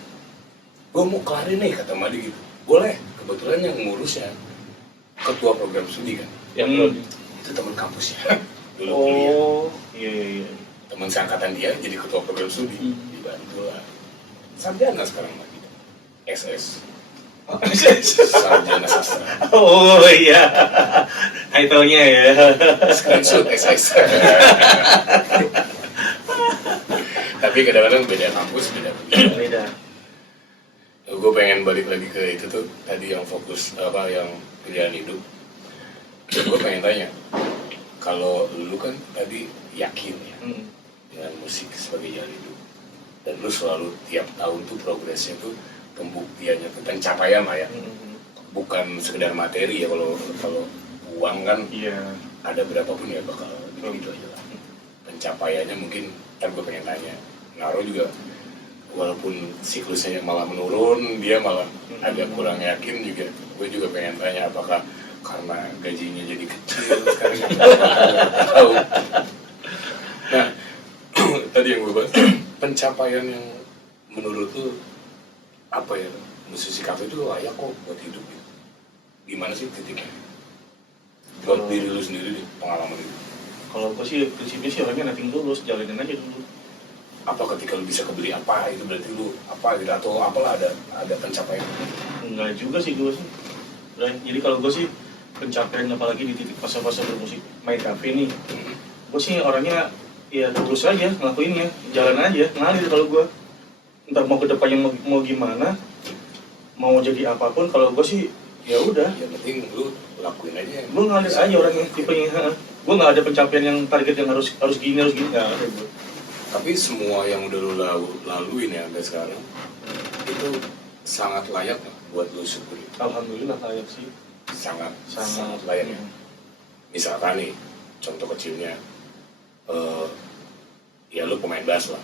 Gue mau kelarin nih kata Madi gitu. Boleh. Kebetulan yang ngurusnya ketua program studi kan. Itu teman kampusnya. Dulu kuliah. Iya. Teman seangkatan dia jadi ketua program studi. Dibantu lah. Sarjana sekarang lagi. SS. Sarjana sastra. Oh iya. Title-nya ya. Screenshot SS. Tapi kadang-kadang beda kampus, beda kuliah. Beda. Gue pengen balik lagi ke itu tuh tadi yang fokus apa yang pilihan hidup. Gue pengen tanya, kalau lu kan tadi yakin ya dengan musik sebagai jalan hidup, dan lu selalu tiap tahun tuh progresnya tuh pembuktiannya tuh pencapaian lah ya, bukan sekedar materi ya. Kalau uang kan ada berapapun ya bakal begitu aja lah. Pencapaiannya mungkin kan gue pengen tanya, Naro juga walaupun siklusnya malah menurun, dia malah agak kurang yakin juga. Gue juga pengen tanya apakah karena gajinya jadi kecil sekarang tahu. Nah, tadi yang gue bahas pencapaian yang menurut tuh apa ya, musisi kafe itu layak kok buat hidup gitu. Gimana sih titiknya? Buat diri lu sendiri nih, pengalaman itu. Kalau gue sih prinsipnya sih orangnya nothing dulu, jalanin aja dulu. apa ketika lu bisa kebeli apa itu berarti lu apa gitu atau apalah ada pencapaian? Enggak juga sih gue sih. Jadi kalau gue sih pencapaian apalagi di titik fase-fase bermusik main cafe nih, gue sih orangnya ya terus aja ngelakuinnya, jalan aja, ngalir kalau gue. Ntar mau kedepannya mau gimana, mau jadi apapun, kalau gue sih ya udah. Yang penting lu lakuin aja. Gue ngalir aja orangnya, tipenya. Gue nggak ada pencapaian yang target yang harus gini nggak ada gue. Tapi semua yang udah lu laluin ya sampai sekarang itu sangat layak buat lu syukuri. Alhamdulillah layak sih. Sangat layak ya. Misalkan nih contoh kecilnya, ya lu pemain bass lah.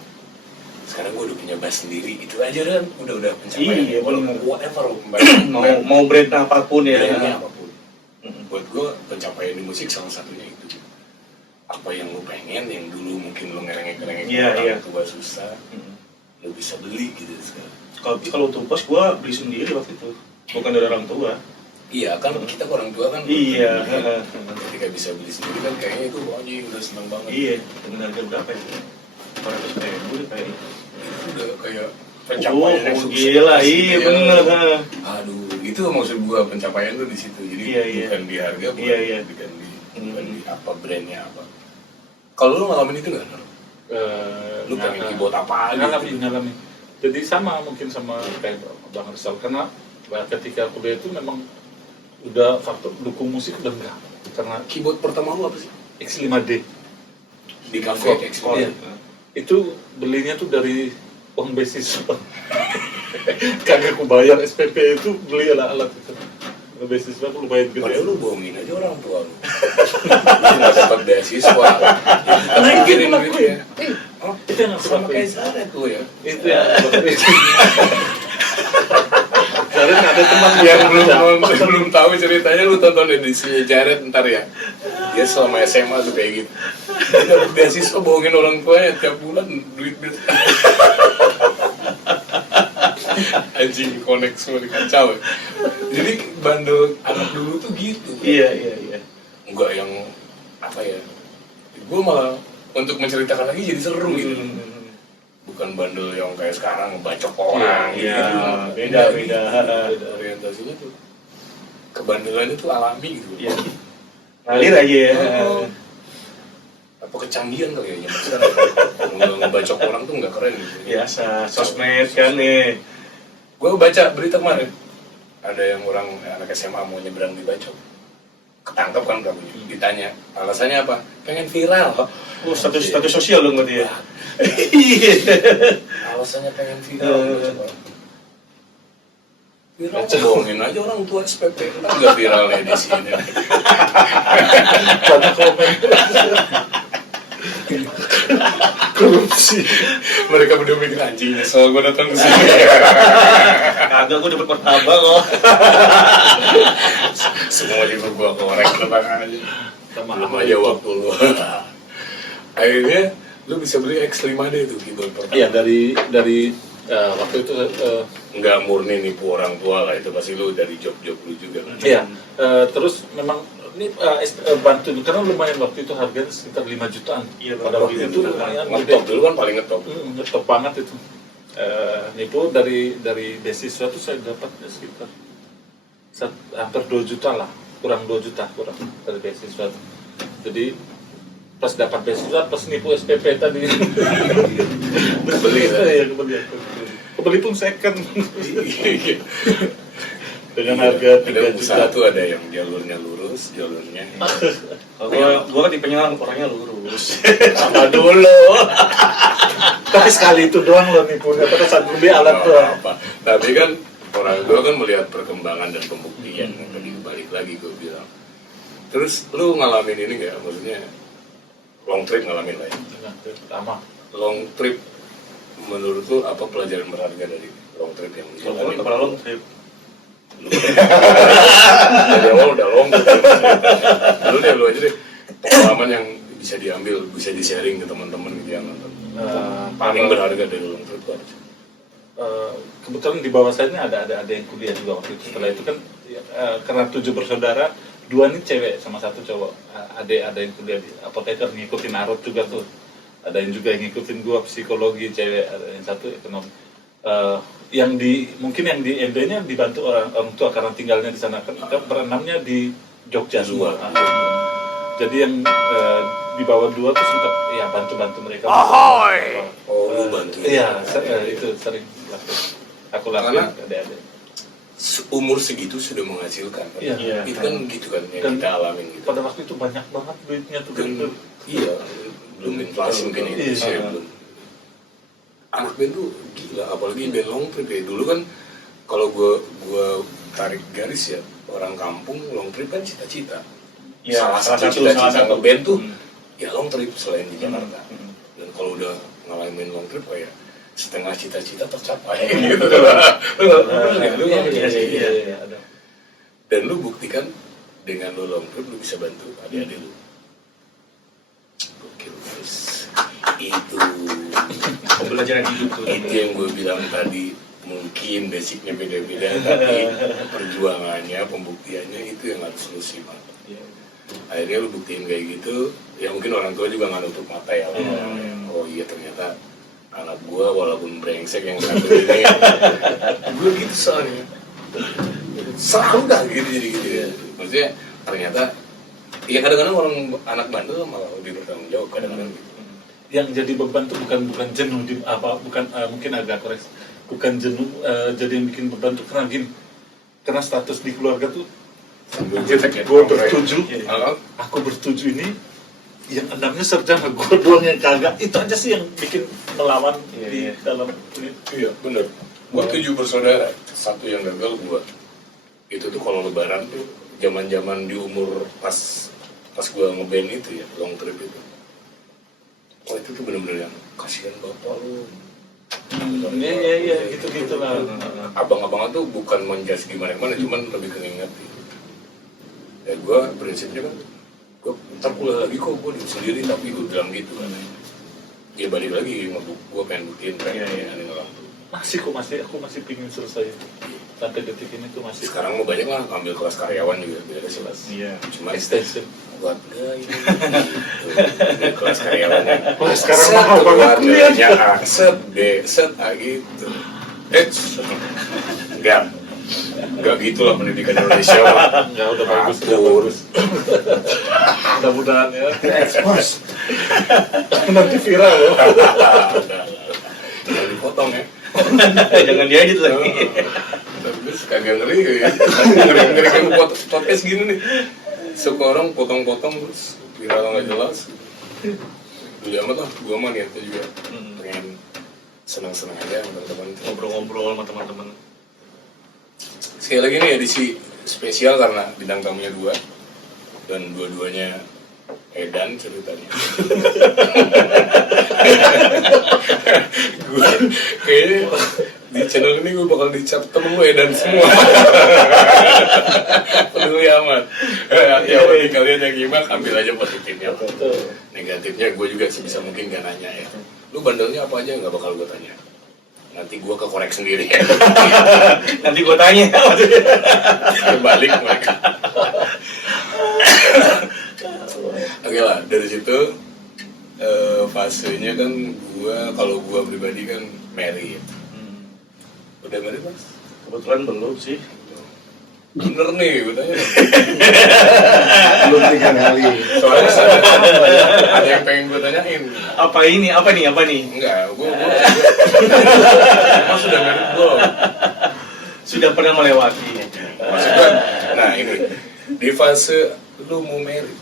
Sekarang gue udah punya bass sendiri, itu aja kan udah pencapaian. Iya, bener. Whatever lu mau brand apapun ya. brandnya apapun. Buat gue pencapaian di musik salah satunya itu. Apa yang lu pengen, yang dulu mungkin lu ngerengek-ngerengek orang tua susah, lu bisa beli gitu sekarang. Kalau untuk bos gue beli sendiri waktu itu, bukan dari orang tua. Iya kan kita orang tua kan. Iya. Ketika bisa beli sendiri kan kayaknya itu anjing udah seneng banget. Iya. Dengan harga berapa itu? 400.000 deh kayaknya. Itu udah kayak pencapaian yang sukses. Gila, iya bener. Aduh, itu maksud gua pencapaian tuh di situ. Jadi bukan di harga, bukan di apa brandnya apa. Kalau lu ngalamin itu nggak? Lu pengen keyboard apa? Ngalamin. Jadi sama mungkin sama kayak Bang Rizal, karena ketika kuliah itu memang udah faktor dukung musik udah enggak. Karena Keyboard pertama lu apa sih? X5D Di kafe X5D. Iya. Itu belinya tuh dari uang beasiswa. Kagak aku bayar SPP itu beli alat itu. Beasiswa tuh lumayan gede. Padahal lu bohongin aja orang tua lu. Nggak dapat beasiswa. Karena kirim duitnya. Itu yang aku Sama kayak lakuin. Zara tuh ya. Itu yang aku lakuin. Kemarin ada teman Yang belum tahu ceritanya lu tonton edisinya Jared ntar ya. Dia selama SMA tuh kayak gitu. Dia dapat beasiswa bohongin orang tuanya tiap bulan duit. Anjing connect semua dikacau. Jadi bandel anak dulu tuh gitu. Iya. Enggak yang apa ya? Gue malah untuk menceritakan lagi jadi seru gitu. Bukan bandel yang kayak sekarang bacok orang Iya, gitu. beda. Orientasinya tuh kebandelannya tuh alami gitu. Iya. Ngalir aja ya. Apa kecanggihan kali ya zaman sekarang. Kalau ngebacok orang tuh nggak keren gitu. Biasa, sosmed kan nih. Gue baca berita kemarin ada yang orang anak SMA mau nyebrang di Bacok, ketangkep kan pelakunya, ditanya alasannya apa, pengen viral. Oh, status sosial dong berarti ya. Alasannya pengen viral. Viral bohongin aja orang tua SPP, kan nggak viral ya di sini. Karena komen Korupsi. Mereka udah mikir anjing nyesel gue datang ke sini. Kagak, gue dapet martabak kok. Semua libur gue korek tenang aja. Belum aja waktu lu. Akhirnya lu bisa beli X5D itu keyboard pertama. Iya dari waktu itu Nggak murni nipu orang tua lah, itu pasti lu dari job-job lu juga kan. iya terus memang ini bantu karena lumayan waktu itu harganya sekitar 5 jutaan. Iya, Pada waktu itu lumayan ngetop dulu kan paling ngetop. ngetop banget itu. Nipu dari beasiswa tuh saya dapat sekitar hampir 2 juta lah, kurang 2 juta kurang dari beasiswa tuh. Jadi pas dapat beasiswa pas nipu SPP tadi Beli ya kebeli pun second dengan harga 3 ada juta usaha tuh ada yang jalurnya lurus, jalurnya Kalau gue kan tipenya orangnya lurus. Sama dulu. tapi sekali itu doang loh nipunya pada saat beli alat tuh. apa. Tapi kan orang tua kan melihat perkembangan dan pembuktian, tadi balik lagi gue bilang. Terus lu ngalamin ini nggak? Maksudnya long trip ngalamin lah ya? Pertama Long trip menurut lu apa pelajaran berharga dari long trip yang Kalau gue nggak pernah long trip. Dari awal udah long trip. Lu aja deh pengalaman yang bisa diambil, bisa di-sharing ke teman-teman gitu yang nonton. Paling berharga dari long trip itu apa sih? Kebetulan di bawah saya ini ada yang kuliah juga waktu itu. Setelah itu kan karena 7 bersaudara, 2 nih cewek sama 1 cowok. Ada yang kuliah di apoteker ngikutin Arut juga tuh. ada yang juga yang ngikutin gue psikologi cewek, ada yang satu ekonomi. Mungkin yang di MD-nya dibantu orang tua karena tinggalnya di sana, kan berenamnya di Jogja semua. Jadi yang di bawah 2 tuh sempat ya bantu mereka. Lu bantu. Iya, itu sering aku lakukan ke adik-adik. Umur segitu sudah menghasilkan kan? Iya. Itu kan gitu kan yang Dan kita alamin gitu. pada waktu itu banyak banget duitnya tuh. Iya, belum inflasi mungkin ini saya belum. Anak band tuh gila, apalagi band long trip ya. Dulu kan kalau gua tarik garis ya, orang kampung long trip kan cita-cita. Ya, salah satu cita-cita ngeband tuh ya long trip selain di Jakarta. Dan kalau udah ngalamin long trip kayak setengah cita-cita tercapai gitu. Iya, ada. Dan lu buktikan dengan lu long trip lu bisa bantu adik-adik lu. Gokil guys. Itu Pembelajaran hidup tuh. itu yang gue bilang tadi, mungkin basicnya beda-beda tapi perjuangannya, pembuktiannya itu yang harus lu simak. Akhirnya lu buktiin kayak gitu, ya mungkin orang tua juga nggak nutup mata ya. Oh iya ternyata anak gua walaupun brengsek yang satu ini gua gitu soalnya selalu dah gitu jadi gitu ya. Maksudnya ternyata ya kadang-kadang orang anak bandel malah lebih bertanggung jawab kadang-kadang gitu. Yang jadi beban tuh bukan jenuh mungkin agak koreksi, bukan jenuh, jadi yang bikin beban tuh karena gini, karena status di keluarga tuh gue bertuju, aku bertuju ini yang 6-nya sarjana, gue doang yang kagak. Itu aja sih yang bikin melawan di dalam ini. Iya benar. Gua 7 bersaudara, satu yang gagal gua. Itu tuh kalau lebaran tuh zaman-zaman di umur pas gua ngeband itu ya, long trip itu. Oh itu tuh bener-bener yang kasihan bapak lu. Iya gitu lah. Abang-abang tuh bukan menjudge gimana-gimana, cuman lebih keingetin. Ya gue prinsipnya kan, gue ntar kuliah lagi kok, gue sendiri tapi gue bilang gitu kan. Ya balik lagi, gue pengen buktiin pengen aneh orang tuh. Aku masih pingin selesai sampai detik ini tuh masih. Sekarang mau banyak lah ambil kelas karyawan juga biar jelas. Iya. Cuma Extension. buat ini ambil kelas karyawan. Sekarang mahal banget keluarganya set B set A gitu. Enggak gitulah pendidikan Indonesia. Ya udah bagus. Mudah-mudahan ya. Expose. Nanti viral loh. Jangan dipotong ya. Jangan diedit lagi. Terus kagak ngeri ya. Ngeri kan podcast gini nih. Suka orang potong-potong terus viral nggak jelas. Dulu amat lah, gue mah niatnya juga pengen senang-senang aja sama teman-teman. Ngobrol-ngobrol sama teman-teman. Sekali lagi nih edisi spesial karena bintang tamunya 2 dan dua-duanya edan ceritanya. Gue kayaknya di channel ini gue bakal dicap temen lu edan semua. Peduli amat. Ya bagi kalian yang nyimak ambil aja positifnya. Negatifnya gue juga sebisa mungkin gak nanya ya. Lu bandelnya apa aja gak bakal gue tanya. Nanti gue kekorek sendiri ya. Nanti gue tanya. Balik mereka. Oke lah, dari situ fasenya kan kalau gue pribadi kan married. Udah married mas? Kebetulan belum sih. Bener nih, gue tanya. Belum 3 kali. Soalnya ada yang pengen gue tanyain. Apa nih? Enggak, gue emang sudah married belum? Sudah pernah melewati. Maksud gue, nah ini di fase lu mau married,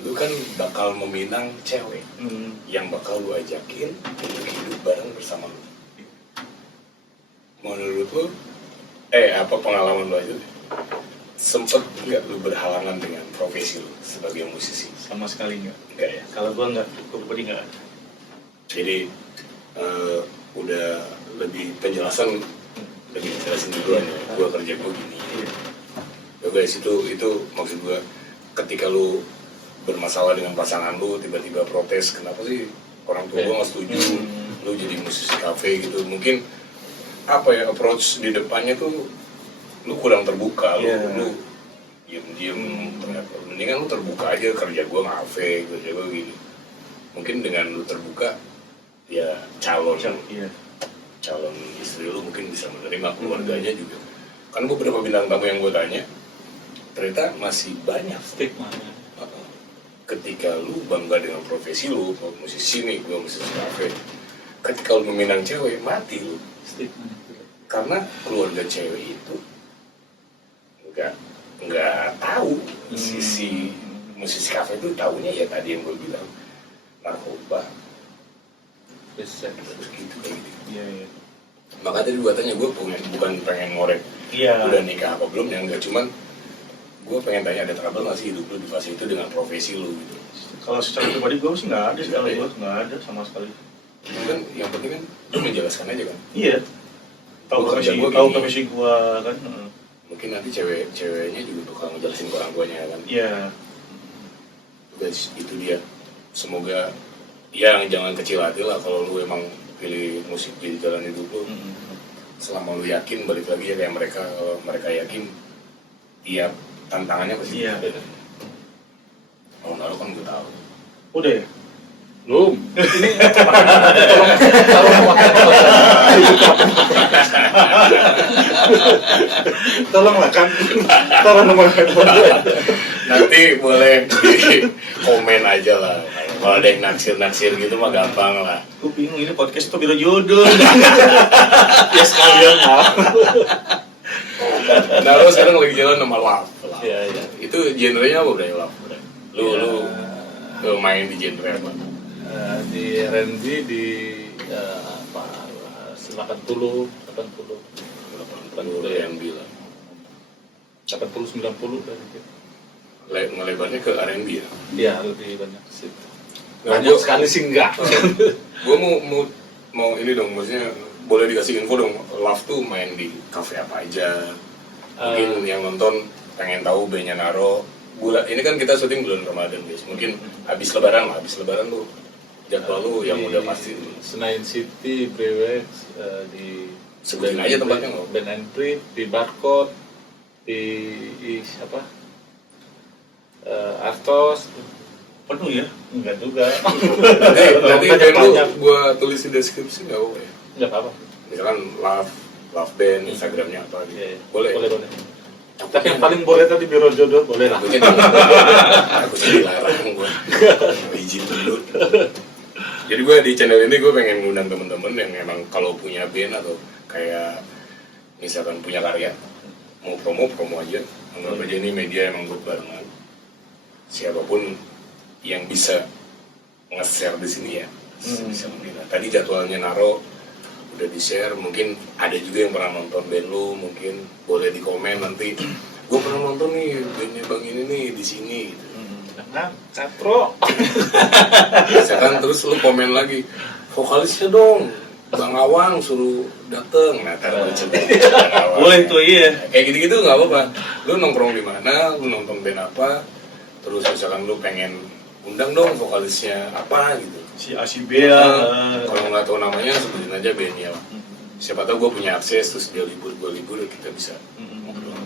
lu kan bakal meminang cewek yang bakal lu ajakin untuk hidup bareng bersama lu. Menurut lu, apa pengalaman lu aja? Sempet nggak lu berhalangan dengan profesi lu sebagai musisi? Sama sekali enggak. Enggak ya? Kalau gue enggak, gue pribadi enggak. Jadi udah lebih penjelasan, lebih jelasin duluan ya. Gue kerja gue gini. Ya guys, itu maksud gue, ketika lu bermasalah dengan pasangan lu, tiba-tiba protes, kenapa sih orang tua gue nggak setuju lu jadi musisi kafe gitu? Mungkin apa ya, approach di depannya tuh lu kurang terbuka, lu diem ternyata. Mendingan lu terbuka aja, kerja gue ngafe, kerja gue gini. mungkin dengan lu terbuka, ya calon Iya. istri lu mungkin bisa menerima, keluarganya juga. Kan beberapa bintang tamu yang gue tanya, ternyata masih banyak Stigmanya. ketika lu bangga dengan profesi lu, musisi nih, gue musisi kafe, ketika lu meminang cewek, mati lu. Stigmanya. Karena keluarga cewek itu nggak tahu sisi musisi kafe itu, tahunya ya tadi yang gue bilang, narkoba, Bisa. begitu kayak gitu. Iya. Maka tadi gue tanya, gue bukan pengen ngorek Iya. udah nikah apa belum, ya enggak, cuman gue pengen tanya ada trouble nggak sih hidup lu di fase itu dengan profesi lu gitu. Kalau secara pribadi gue sih nggak ada sih, kalau gue nggak ada sama sekali. Itu kan yang penting kan lu menjelaskan aja kan. Iya. Tahu Gua kerja profesi, gua tahu gini. profesi gue kan. Mungkin nanti ceweknya juga bakal ngejelasin ke orang tuanya kan. Iya. Guys, itu dia. Semoga ya jangan kecil hati lah kalau lu emang pilih musik jadi jalan hidup lu. Selama lu yakin, balik lagi ya kayak mereka, kalau mereka yakin, iya tantangannya pasti Iya. beda. Oh enggak, lu kan gue tahu. Udah ya. Belum. Ini tolong makan. Tolong makan. Nanti boleh di komen aja lah. Kalau ada yang naksir gitu mah gampang lah. Gue bingung ini podcast tuh biro jodoh. Ya sekalian lah. Nah lu sekarang lagi jalan sama Love. Iya, iya. Itu genrenya apa Bray, Love? Lu main di genre apa? Di R&B di apa? 80 80 yang bilang 80 90 dari itu. ngelebarnya ke R&B ya? Iya, lebih banyak ke situ. Nah, Banyak gua- sekali sih enggak. Gue mau ini dong, maksudnya boleh dikasih info dong, Love tuh main di cafe apa aja? Mungkin yang nonton pengen tahu bandnya Naro. Ini kan kita syuting bulan Ramadan guys, mungkin habis lebaran lu jadwal lu yang udah pasti. Senayan City, Brewex, di Sebutin aja tempatnya nggak? Ben and Print, di Barcode, di siapa? Artos. Penuh ya. Enggak juga. Nanti Banyak, band lu banyak. gue tulis di deskripsi nggak apa ya? Enggak apa-apa. Misalkan Love Band, Instagramnya apa gitu. Iya, iya. Boleh. Boleh. Tapi yang paling boleh tadi Biro Jodoh, boleh lah. Aku sih dilarang gue izin dulu. Jadi gue di channel ini gue pengen ngundang temen-temen yang emang kalau punya band atau kayak misalkan punya karya mau promo aja, anggap aja ini media emang buat barengan. Siapapun yang bisa nge-share di sini ya bisa menilai. Tadi jadwalnya Naro udah di-share, mungkin ada juga yang pernah nonton band lu, mungkin boleh di komen nanti. Gue pernah nonton nih bandnya Bang ini nih di sini gitu. Jangan, katro. Misalkan terus lu komen lagi, vokalisnya dong Bang Awang suruh dateng. Nah, ntar lu coba. Boleh tuh, iya. Kayak gitu-gitu nggak apa-apa. Lu nongkrong di mana, lu nonton band apa, terus misalkan lu pengen undang dong vokalisnya apa gitu. Si A si B ya. Kalau nggak tahu namanya sebutin aja bandnya lah. Siapa tahu gue punya akses, terus dia libur, gue libur, kita bisa ngobrol.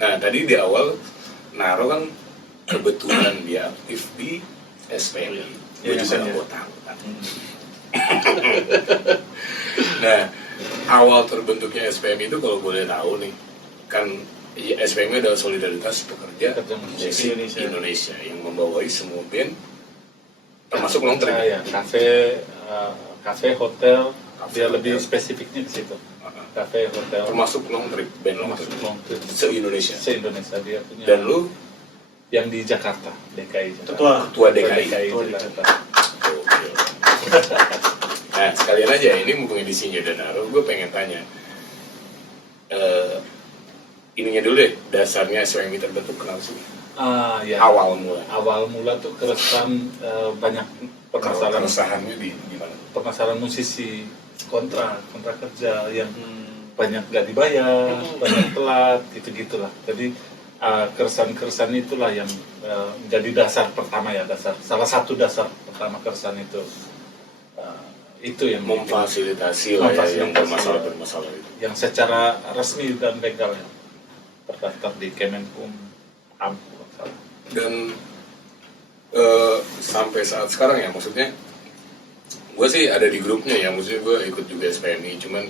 Nah tadi di awal Naro kan kebetulan dia aktif di SPMI. Gue juga nggak mau tahu kan. Nah awal terbentuknya SPMI itu kalau boleh tahu nih, kan SPMI adalah Solidaritas Pekerja Pekerja Musik Indonesia. Indonesia yang membawai semua band termasuk long trip. Ya, kafe, hotel, dia lebih spesifiknya di situ. Kafe, hotel, Termasuk long trip, band long termasuk trip long trip. se-Indonesia. Se-Indonesia dia punya. Dan lu yang di Jakarta, DKI Jakarta. Ketua. DKI. Jakarta. Gokil. Nah sekalian aja ini mumpung edisinya udah naruh, gue pengen tanya ininya dulu deh, dasarnya SWMI terbentuk kenapa sih? Ya. Awal mula. Awal mula tuh keresahan banyak permasalahan Keresahannya di mana? permasalahan musisi kontrak kerja yang banyak gak dibayar, banyak telat, gitu-gitulah. Jadi keresahan itulah yang menjadi dasar pertama ya, salah satu dasar pertama keresahan itu. Itu yang Memfasilitasi lah ya, yang bermasalah itu. yang secara resmi dan legal ya, terdaftar di Kemenkum. Dan sampai saat sekarang ya, maksudnya gue sih ada di grupnya ya, maksudnya gue ikut juga SPMI, cuman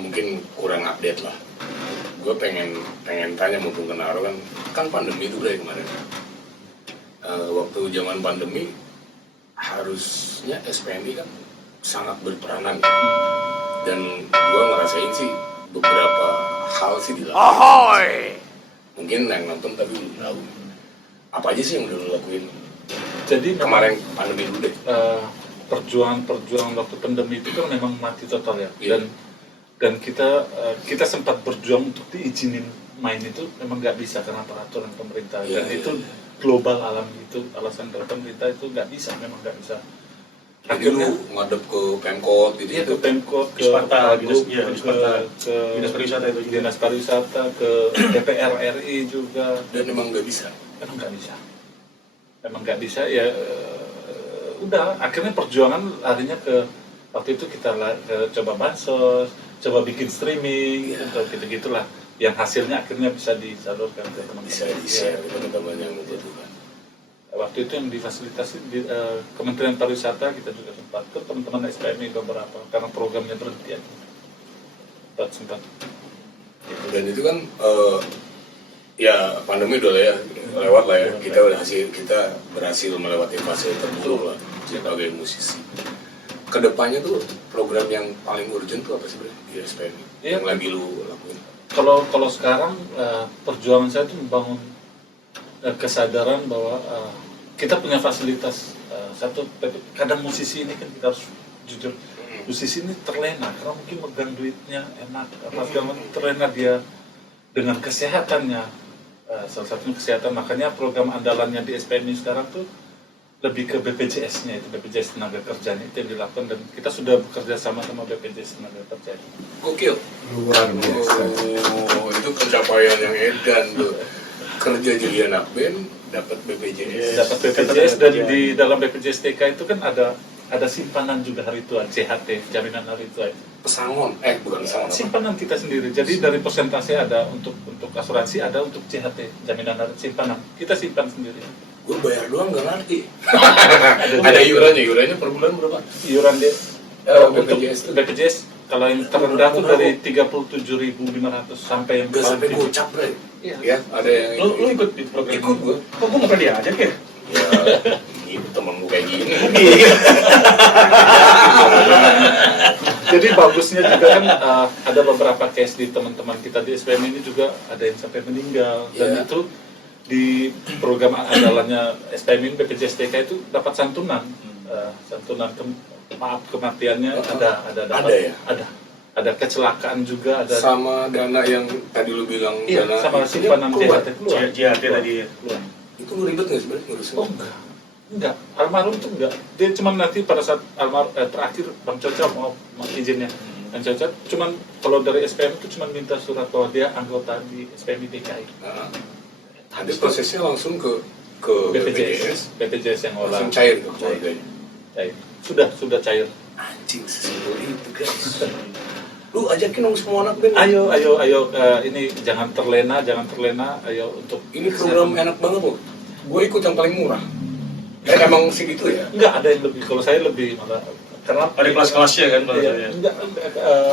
mungkin kurang update lah. Gue pengen tanya mumpung kenal kan pandemi itu dari kemarin. Waktu zaman pandemi harusnya SPMI kan sangat berperanan ya. Dan gue ngerasain sih beberapa hal sih dilakukan. Mungkin yang nonton tapi belum tahu. Apa aja sih yang udah lo lakuin? Jadi Kemarin pandemi dulu deh. perjuangan waktu pandemi itu kan memang mati total ya. Iya. Dan kita sempat berjuang untuk diizinin main itu memang nggak bisa karena peraturan pemerintah. Iya, Dan iya, itu iya. global alam itu alasan dari pemerintah itu nggak bisa, memang nggak bisa. Jadi lu ngadep ke Pemkot gitu Iya, ke Pemkot, ke Wisata, Wagub, Wisata. ke Dinas pariwisata itu juga. Dinas Pariwisata, ke DPR RI juga. dan emang nggak bisa. Memang nggak bisa ya. Udah akhirnya perjuangan larinya ke waktu itu kita coba bansos, coba bikin streaming, atau gitu-gitulah yang hasilnya akhirnya bisa disalurkan ke teman-teman. Bisa di-share ke teman-teman yang membutuhkan. Waktu itu yang difasilitasi di Kementerian Pariwisata, kita juga sempat ke teman-teman SPMI beberapa karena programnya berhenti ya. Sempat. Dan itu kan ya pandemi udah ya lewat lah ya. Kita berhasil melewati fase terburuk lah sebagai musisi. Kedepannya tuh program yang paling urgent tuh apa sih di SPMI yang lagi lu lakuin? Kalau sekarang perjuangan saya itu membangun kesadaran bahwa kita punya fasilitas satu. Kadang musisi ini kan kita harus jujur, musisi ini terlena karena mungkin megang duitnya enak, terlena dia dengan kesehatannya, salah satunya kesehatan. Makanya program andalannya di SPMI sekarang tuh lebih ke BPJS-nya, itu BPJS tenaga kerjanya itu yang dilakukan, dan kita sudah bekerja sama BPJS tenaga kerja. Gokil. Luar biasa. Oh, itu pencapaian yang edan tuh. Kerja jadi anak band dapat BPJS. Dapat BPJS, dan di dalam BPJS TK itu kan ada simpanan juga hari tua, CHT, jaminan hari tua. Pesangon, bukan pesangon. Simpanan kita sendiri. Jadi dari persentase ada untuk asuransi, ada untuk CHT, jaminan hari simpanan. Kita simpan sendiri. Gue bayar doang nggak ngerti. Ada iurannya per bulan berapa? Iuran dia untuk BPJS tuh. BPJS kalau yang terendah tuh dari 37.500 sampai yang Gak paling sampai tinggi. gocap Bray. Iya. Ya, ada yang Lu ikut di program Ikut ini? gua. Kok gua nggak pernah diajak ya? Ya, ini temen gue kayak gini. Jadi bagusnya juga kan ada beberapa case di teman-teman kita di SPM ini juga ada yang sampai meninggal, dan Iya. itu di program andalannya SPM ini BPJS TK itu dapat santunan, santunan maaf kematiannya ada Ada ya? ada kecelakaan juga ada. Sama dana yang tadi lu bilang Iya, dana sama itu simpanan keluar. JHT keluar. JHT tadi. Keluar. Itu lu ribet nggak sebenarnya ngurusin? Oh enggak, almarhum itu enggak. Dia cuma nanti pada saat terakhir Bang Coca mau izinnya. Bang Coca cuman kalau dari SPM itu cuma minta surat bahwa dia anggota di SPM DKI. Nah, ada prosesnya langsung ke BPJS yang olah. langsung cair ke keluarganya. Cair. Sudah cair. Anjing sesimpel itu guys. Lu ajakin dong semua anak band. Ayo, ini jangan terlena, ayo untuk Ini program enak banget loh. Gue ikut yang paling murah. Emang segitu ya? enggak ada yang lebih. Kalau saya lebih malah karena Ada kelas-kelasnya kan Iya, bahasanya. enggak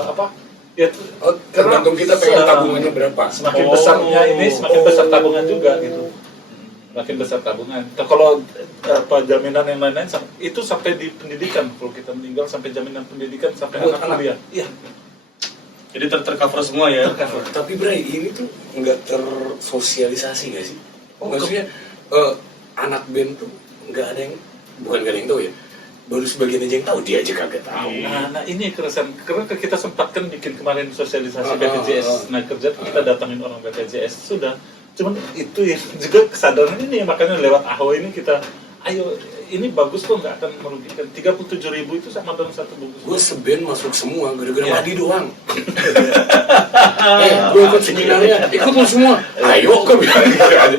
apa? Ya Oh, tergantung kita pengen tabungannya berapa. semakin Oh. besarnya ini semakin besar tabungan juga gitu. Makin besar tabungan. Nah, kalau jaminan yang lain-lain itu sampai di pendidikan, kalau kita meninggal sampai jaminan pendidikan sampai Buat anak anak? kuliah. Iya. Jadi tercover semua ya. Tapi Bray, ini tuh nggak tersosialisasi nggak sih? Maksudnya anak band tuh nggak ada yang, bukan nggak ada yang tahu ya, baru sebagian aja yang tahu, dia aja kagak tahu. Nah, ini keresahan karena kita sempatkan bikin kemarin sosialisasi Ah, BPJS nah kerja kita datangin orang BPJS sudah, cuman itu yang juga kesadaran ini makanya lewat AHO ini kita ayo ini bagus kok nggak akan merugikan. 37.000 itu sama dengan satu bungkus. Gue seband masuk semua gara-gara Iya. Madi doang. Gue ikut seminarnya, ikut lu semua. Ayo gue bilang gitu aja.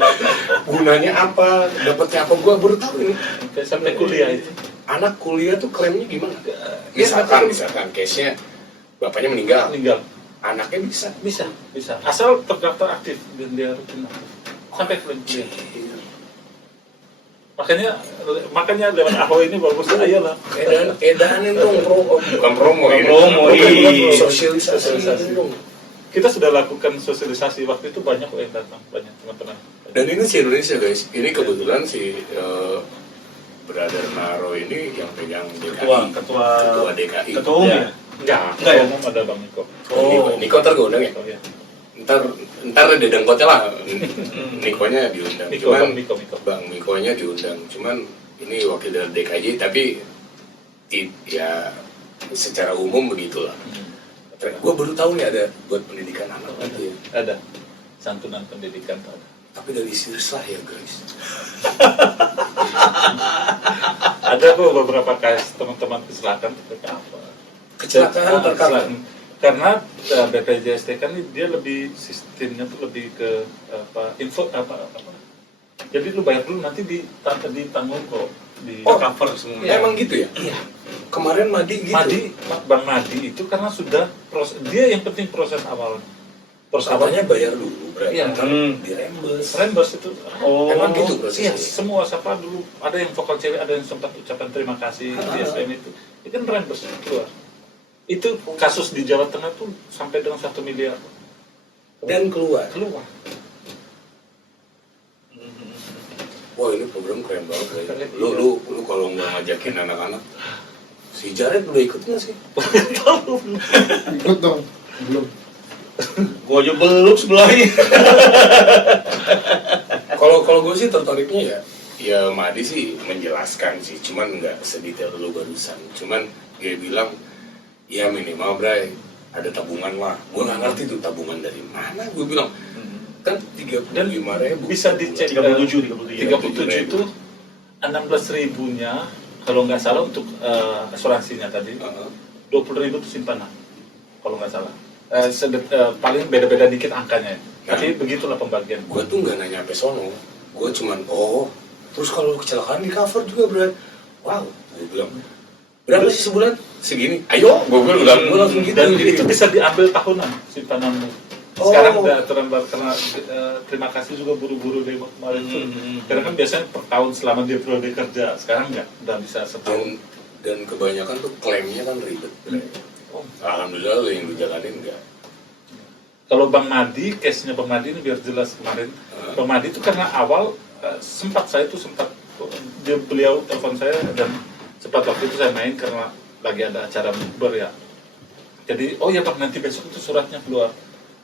Gunanya apa? Dapatnya apa? Gue baru tahu ini. Sampai kuliah itu. Anak kuliah tuh klaimnya gimana? Ya, Misalkan case-nya bapaknya meninggal, meninggal. anaknya bisa. Bisa. Asal terdaftar aktif dan dia rutin aktif. Sampai klaim kuliah. makanya lewat Aho ini bagus, ayolah. Edanin dong, bukan promo ini. Promo, iya. Sosialisasi dong. Kita sudah lakukan sosialisasi, waktu itu banyak yang datang, banyak teman-teman. Dan ini si Indonesia guys, ini kebetulan si Brother Naro ini yang pegang DKI, ketua DKI. Ketua umum ya? Enggak ya? umum ada Bang Niko. Niko ntar gue undang ya. Oh, ya. Ntar ada dangkotnya lah. Nikonya diundang. Cuman Niko. Bang Nikonya diundang. Cuman ini wakil dari DKI tapi ya secara umum begitulah. Gue baru tahu nih ada buat pendidikan anak lagi ya. Ada santunan pendidikan ada. Tapi dari Sirslah ya guys. Ada kok beberapa kasus teman-teman kecelakaan tapi apa? Kecelakaan terkait. Karena BPJS kan dia lebih sistemnya tuh lebih ke info apa. Jadi lu bayar dulu nanti ditanggung kok di cover semua. Ya. Emang gitu ya? Iya. Kemarin Madi gitu. Bang Madi itu karena sudah dia yang penting proses awal. Proses awalnya Katanya bayar dulu, berarti Iya. Reimburse itu. Emang gitu Iya, prosesnya? semua siapa dulu ada yang vokal cewek, ada yang sempat ucapan terima kasih di SPM itu kan reimburse keluar. Itu kasus di Jawa Tengah tuh sampai dengan 1 miliar Dan keluar. Wah ini program keren banget guys. Lu kalau nggak ngajakin anak-anak, si Jared udah ikut nggak sih? Ikut dong. Belum. Gua aja belum sebelahnya. Kalau gue sih tertariknya ya Madi sih menjelaskan sih, cuman nggak sedetail lu barusan. Cuman dia bilang ya minimal Bray ada tabungan lah. Gue nggak ngerti tuh tabungan dari mana. Gue bilang kan 35.000 bisa dicek 37 itu 16.000-nya kalau nggak salah untuk asuransinya tadi 20.000 itu simpanan kalau nggak salah. Paling beda-beda dikit angkanya, tapi begitulah pembagian. Gue tuh nggak nanya sampai sono, gue cuman terus kalau kecelakaan di cover juga Bray. Wow, gue bilang berapa sih sebulan? Segini. Ayo, gue bilang gue langsung gitu. Dan itu bisa diambil tahunan simpananmu. Sekarang udah aturan baru karena terima kasih juga buru-buru dari kemarin itu. Karena kan biasanya per tahun selama dia periode kerja, sekarang nggak, udah bisa setahun. Dan kebanyakan tuh klaimnya kan ribet. Alhamdulillah lo yang dijalanin enggak. Kalau Bang Madi, case-nya Bang Madi ini biar jelas kemarin. Bang Madi itu karena awal sempat beliau telepon saya dan sempat waktu itu saya main karena lagi ada acara bukber ya. Jadi ya Bang nanti besok itu suratnya keluar.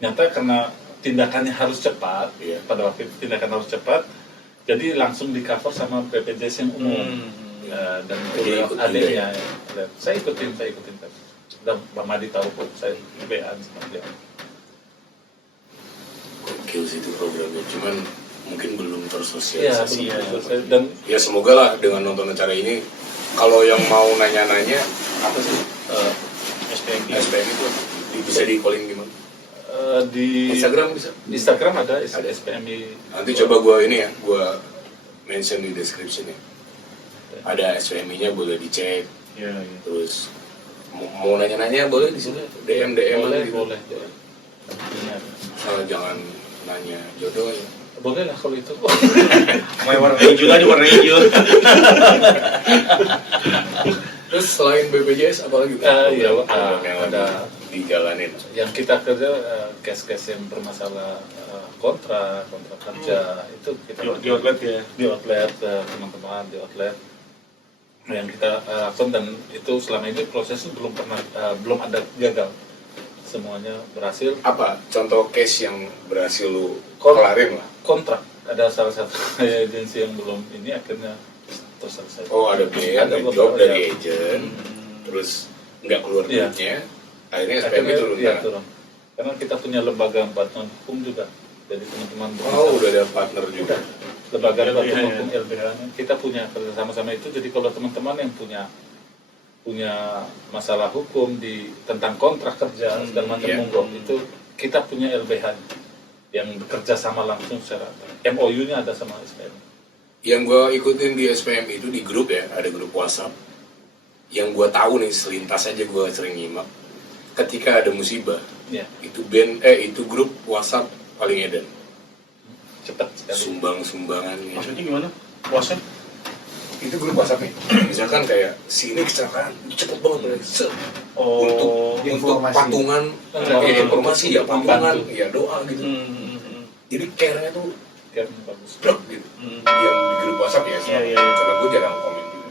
Ternyata karena tindakannya harus cepat, pada waktu itu tindakan harus cepat, jadi langsung di cover sama BPJS yang umum. Dan itu adanya. Saya ikutin. Dan Bang Madi tahu kok saya BA sama dia. Gokil sih itu programnya, cuman mungkin belum tersosialisasi. Dan ya semoga lah dengan nonton acara ini, kalau yang mau nanya-nanya apa sih SPM itu bisa di calling gimana? Di Instagram bisa? Instagram ada SPMI. Nanti coba gue mention di description ya. Ada SPMI-nya boleh dicek. Terus mau nanya-nanya boleh di sini. DM boleh. Jangan nanya jodoh ya. Boleh lah kalau itu. Main warna hijau tadi, warna hijau. Terus selain BPJS apa lagi? Yang ada dijalanin. Yang kita kerja case-case yang bermasalah kontrak kerja itu kita di outlet ya. Di outlet teman-teman di outlet yang kita lakukan, dan itu selama ini prosesnya belum ada gagal, semuanya berhasil. Apa contoh case yang berhasil lu kelarin lah? Kontrak ada salah satu agensi yang belum ini akhirnya terselesai. Ada biaya, ada job dari agent, terus nggak keluar duitnya, akhirnya SPM turun. Turun. Karena kita punya lembaga bantuan hukum juga, jadi teman-teman. Udah ada partner juga. Lembaga bantuan hukum LBH, kita punya kerjasama-sama itu. Jadi kalau teman-teman yang punya masalah hukum tentang kontrak kerja dan macam itu kita punya LBH yang bekerja sama langsung secara MOU-nya ada sama SPM. Yang gue ikutin di SPM itu di grup ya, ada grup WhatsApp. Yang gue tahu nih selintas aja gue sering nyimak. Ketika ada musibah, itu grup WhatsApp paling edan. Cepat sekali. Sumbang-sumbangan. Maksudnya gimana? WhatsApp? itu grup WhatsApp nih. Misalkan kayak si ini kecelakaan, cepet banget mereka. Untuk Informasi. patungan, kayak informasi ya patungan, Membantu. ya doa gitu. Jadi care-nya tuh Kan bagus. blok gitu. Yang di grup WhatsApp ya, Iya, iya. karena gue jarang komen gitu.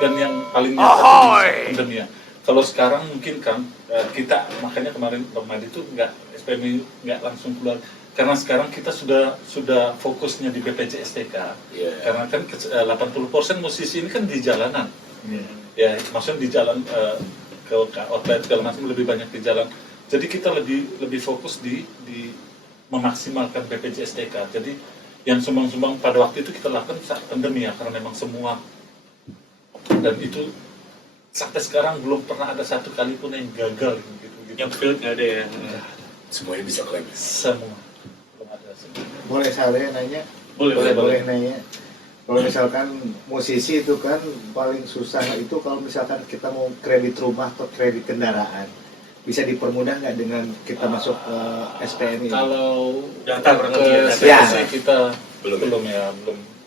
Dan yang paling pandemi ya. Kalau sekarang mungkin kan kita makanya kemarin Ramadi itu SPMI nggak langsung keluar karena sekarang kita sudah fokusnya di BPJS TK. Iya. Karena kan 80% musisi ini kan di jalanan. Ya, maksudnya di jalan ke outlet segala macam lebih banyak di jalan. Jadi kita lebih fokus di memaksimalkan BPJS TK. Jadi yang sumbang-sumbang pada waktu itu kita lakukan saat pandemi ya karena memang semua dan itu sampai sekarang belum pernah ada satu kali pun yang gagal gitu. Yang field nggak ada ya. Semuanya bisa klaim. Semua belum ada semua. Boleh saya nanya? Boleh. Nanya. Kalau misalkan musisi itu kan paling susah itu kalau misalkan kita mau kredit rumah atau kredit kendaraan. Bisa dipermudah nggak dengan kita masuk ke SPMI? Kalau Data kurang lebih ya, data. ya, Ya. kita Belum. belum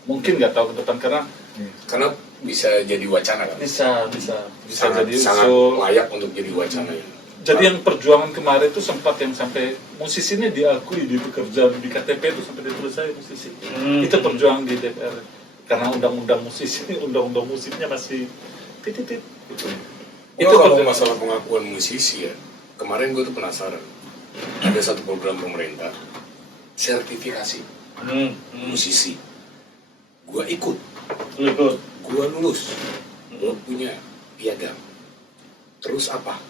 mungkin nggak tahu ke depan karena bisa jadi wacana kan. bisa sangat, jadi sangat usul. layak untuk jadi wacana ya. Jadi yang perjuangan kemarin itu sempat yang sampai musisinya diakui di pekerjaan di KTP itu sampai ditulis saya musisi. Itu perjuangan di DPR karena undang-undang musisi, undang-undang musiknya masih titit gitu. Itu Itu kalau perjuangan. masalah pengakuan musisi ya, kemarin gue tuh penasaran. Ada satu program pemerintah sertifikasi musisi. Gue ikut, gue lulus, gue punya piagam. Terus apa?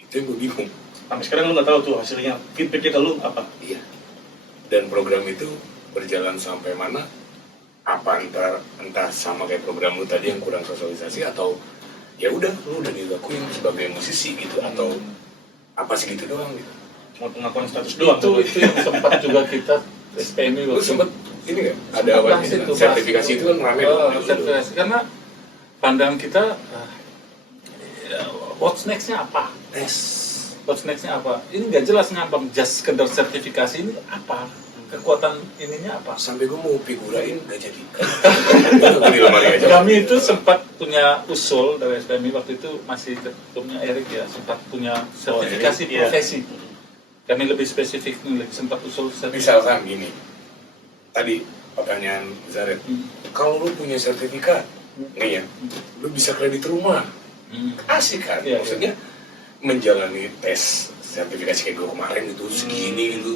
Itu yang gue bingung. Sampai sekarang lu nggak tahu tuh hasilnya. Feedbacknya ke lu apa? Iya. Dan program itu berjalan sampai mana? Apa entah sama kayak program lu tadi yang kurang sosialisasi atau ya udah lu udah dilakuin sebagai musisi gitu atau apa sih gitu doang gitu. Cuma pengakuan status doang. Itu yang sempat juga kita SPMI Lu sempet ini nggak ada Sempat apa bahas itu, sertifikasi itu kan rame dong. sertifikasi karena pandangan kita what's next-nya apa? What's next-nya apa? Ini nggak jelas ngambang, just sekedar sertifikasi ini apa? Kekuatan ininya apa? Sampai gue mau figurain nggak jadi. Kan di lemari aja. Kami itu sempat punya usul dari SPMI waktu itu masih ketumnya Erik ya, sempat punya sertifikasi Erik, iya. profesi. Kami lebih spesifik nih, sempat usul sertifikasi. Misalkan gini, tadi pertanyaan Zaret, kalau lu punya sertifikat, nih ya, lu bisa kredit rumah, asik kan? Iya, Maksudnya menjalani tes sertifikasi kayak gue kemarin itu segini gitu,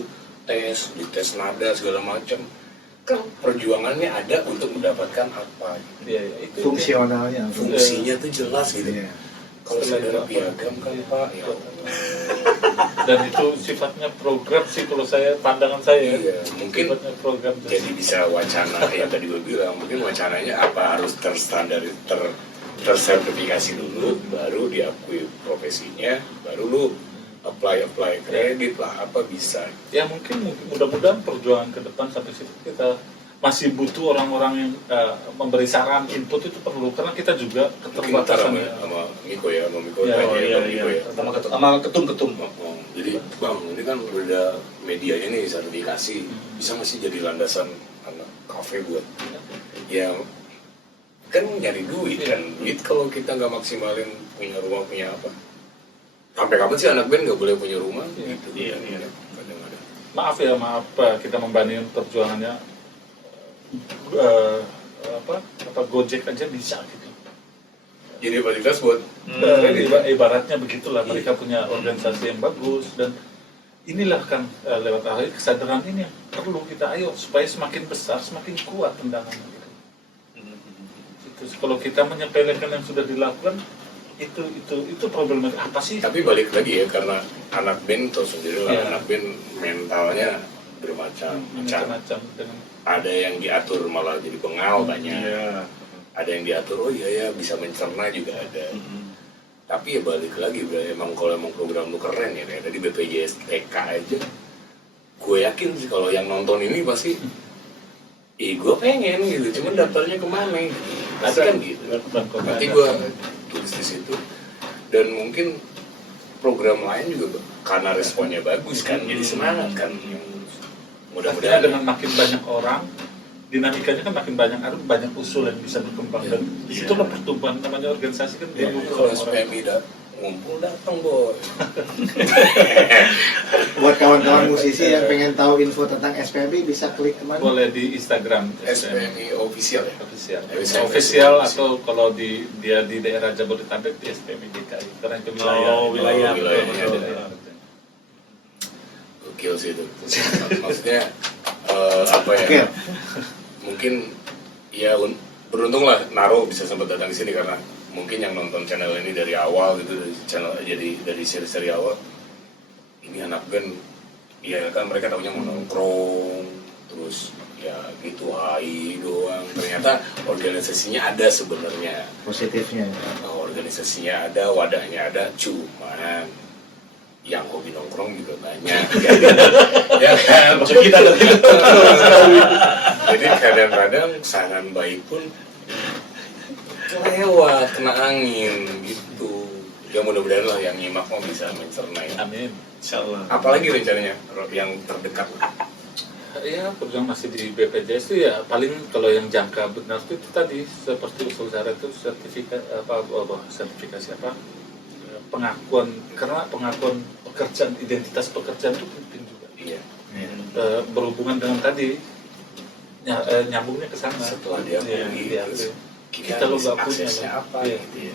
tes, dites nada segala macam, kan perjuangannya ada untuk mendapatkan apa? Gitu. Iya, itu Fungsionalnya. Fungsinya tuh jelas gitu. Iya. Kalau saudara piagam kan Pak, ya dan itu sifatnya program sih kalau saya pandangan saya. iya, mungkin Sifatnya program. jadi bisa wacana yang tadi gue bilang, mungkin wacananya apa harus tersertifikasi dulu, baru diakui profesinya, baru lu apply kredit lah, apa bisa. Ya mungkin mudah-mudahan perjuangan ke depan sampai situ kita masih butuh orang-orang yang memberi saran, input itu perlu karena kita juga Mungkin ntar keterbatasan sama Miko ya, sama Miko Ya, tanya iya, sama Miko ya. Sama ketum-ketum. Jadi Bang, ini kan udah medianya nih sertifikasi, bisa masih jadi landasan anak kafe buat ya kan nyari duit kan, duit kalau kita nggak maksimalin punya rumah punya apa, sampai kapan sih anak band nggak boleh punya rumah gitu. Iya. Kadang-kadang. maaf kita membandingkan perjuangannya Gojek aja bisa gitu. Jadi fasilitas buat Ibaratnya begitulah, mereka punya organisasi yang bagus dan inilah kan lewat hal kesadaran ini yang perlu kita ayo supaya semakin besar semakin kuat tendangan gitu. Itu kalau kita menyepelekan yang sudah dilakukan itu problematik apa sih? tapi balik lagi ya, karena anak band tuh sendiri lah, Iya. anak band mentalnya bermacam-macam. dengan Ada yang diatur malah jadi bengal banyak, Iya. ada yang diatur oh iya ya bisa mencerna juga ada. Tapi ya balik lagi, emang kalau emang program lu keren ya, kayak tadi BPJS TK aja, gue yakin sih kalau yang nonton ini pasti gue pengen gitu, cuman daftarnya kemana gitu. Nanti kan gitu, nanti gue tulis di situ. Dan mungkin program lain juga karena responnya bagus kan, jadi semangat kan. Mudah-mudahan dengan makin banyak orang dinamikanya kan makin banyak, ada banyak usul yang bisa berkembang dan di situ lah pertumbuhan namanya organisasi kan Ya, tumbuh kalau orang. SPMI ngumpul datang boy. Buat kawan-kawan musisi yang pengen tahu info tentang SPMI bisa klik kemana? Boleh di Instagram SPMI official ya. official. SPMI Official atau kalau dia di daerah Jabodetabek di SPMI DKI karena itu wilayah. Oh, wilayah. Wilayahnya Betul, ada. betul. Gokil sih itu. Maksudnya apa ya? Oke. Mungkin ya beruntung lah Naro bisa sempat datang di sini karena mungkin yang nonton channel ini dari awal gitu, dari channel dari seri-seri awal, ini anak band ya kan mereka tahunya mau nongkrong terus ya gitu hai doang, ternyata organisasinya ada sebenarnya. Positifnya. Organisasinya ada, wadahnya ada, cuman yang hobi nongkrong juga banyak. Ya kan? Maksud kita tadi. Jadi kadang-kadang saran baik pun kelewat, kena angin gitu. Ya mudah-mudahan lah yang nyimak mau bisa mencerna ya. Amin. Insyaallah. Apalagi rencananya yang terdekat? Ya, program masih di BPJS itu ya paling kalau yang jangka benar itu tadi seperti usul Zara itu sertifikasi apa pengakuan, karena pengakuan pekerjaan, identitas pekerjaan itu penting juga. Iya. Berhubungan dengan tadi nyambungnya ke sana. Setelah dia Iya, pergi, iya, terus iya. Kita lo nggak punya aksesnya lah. apa Iya. gitu ya.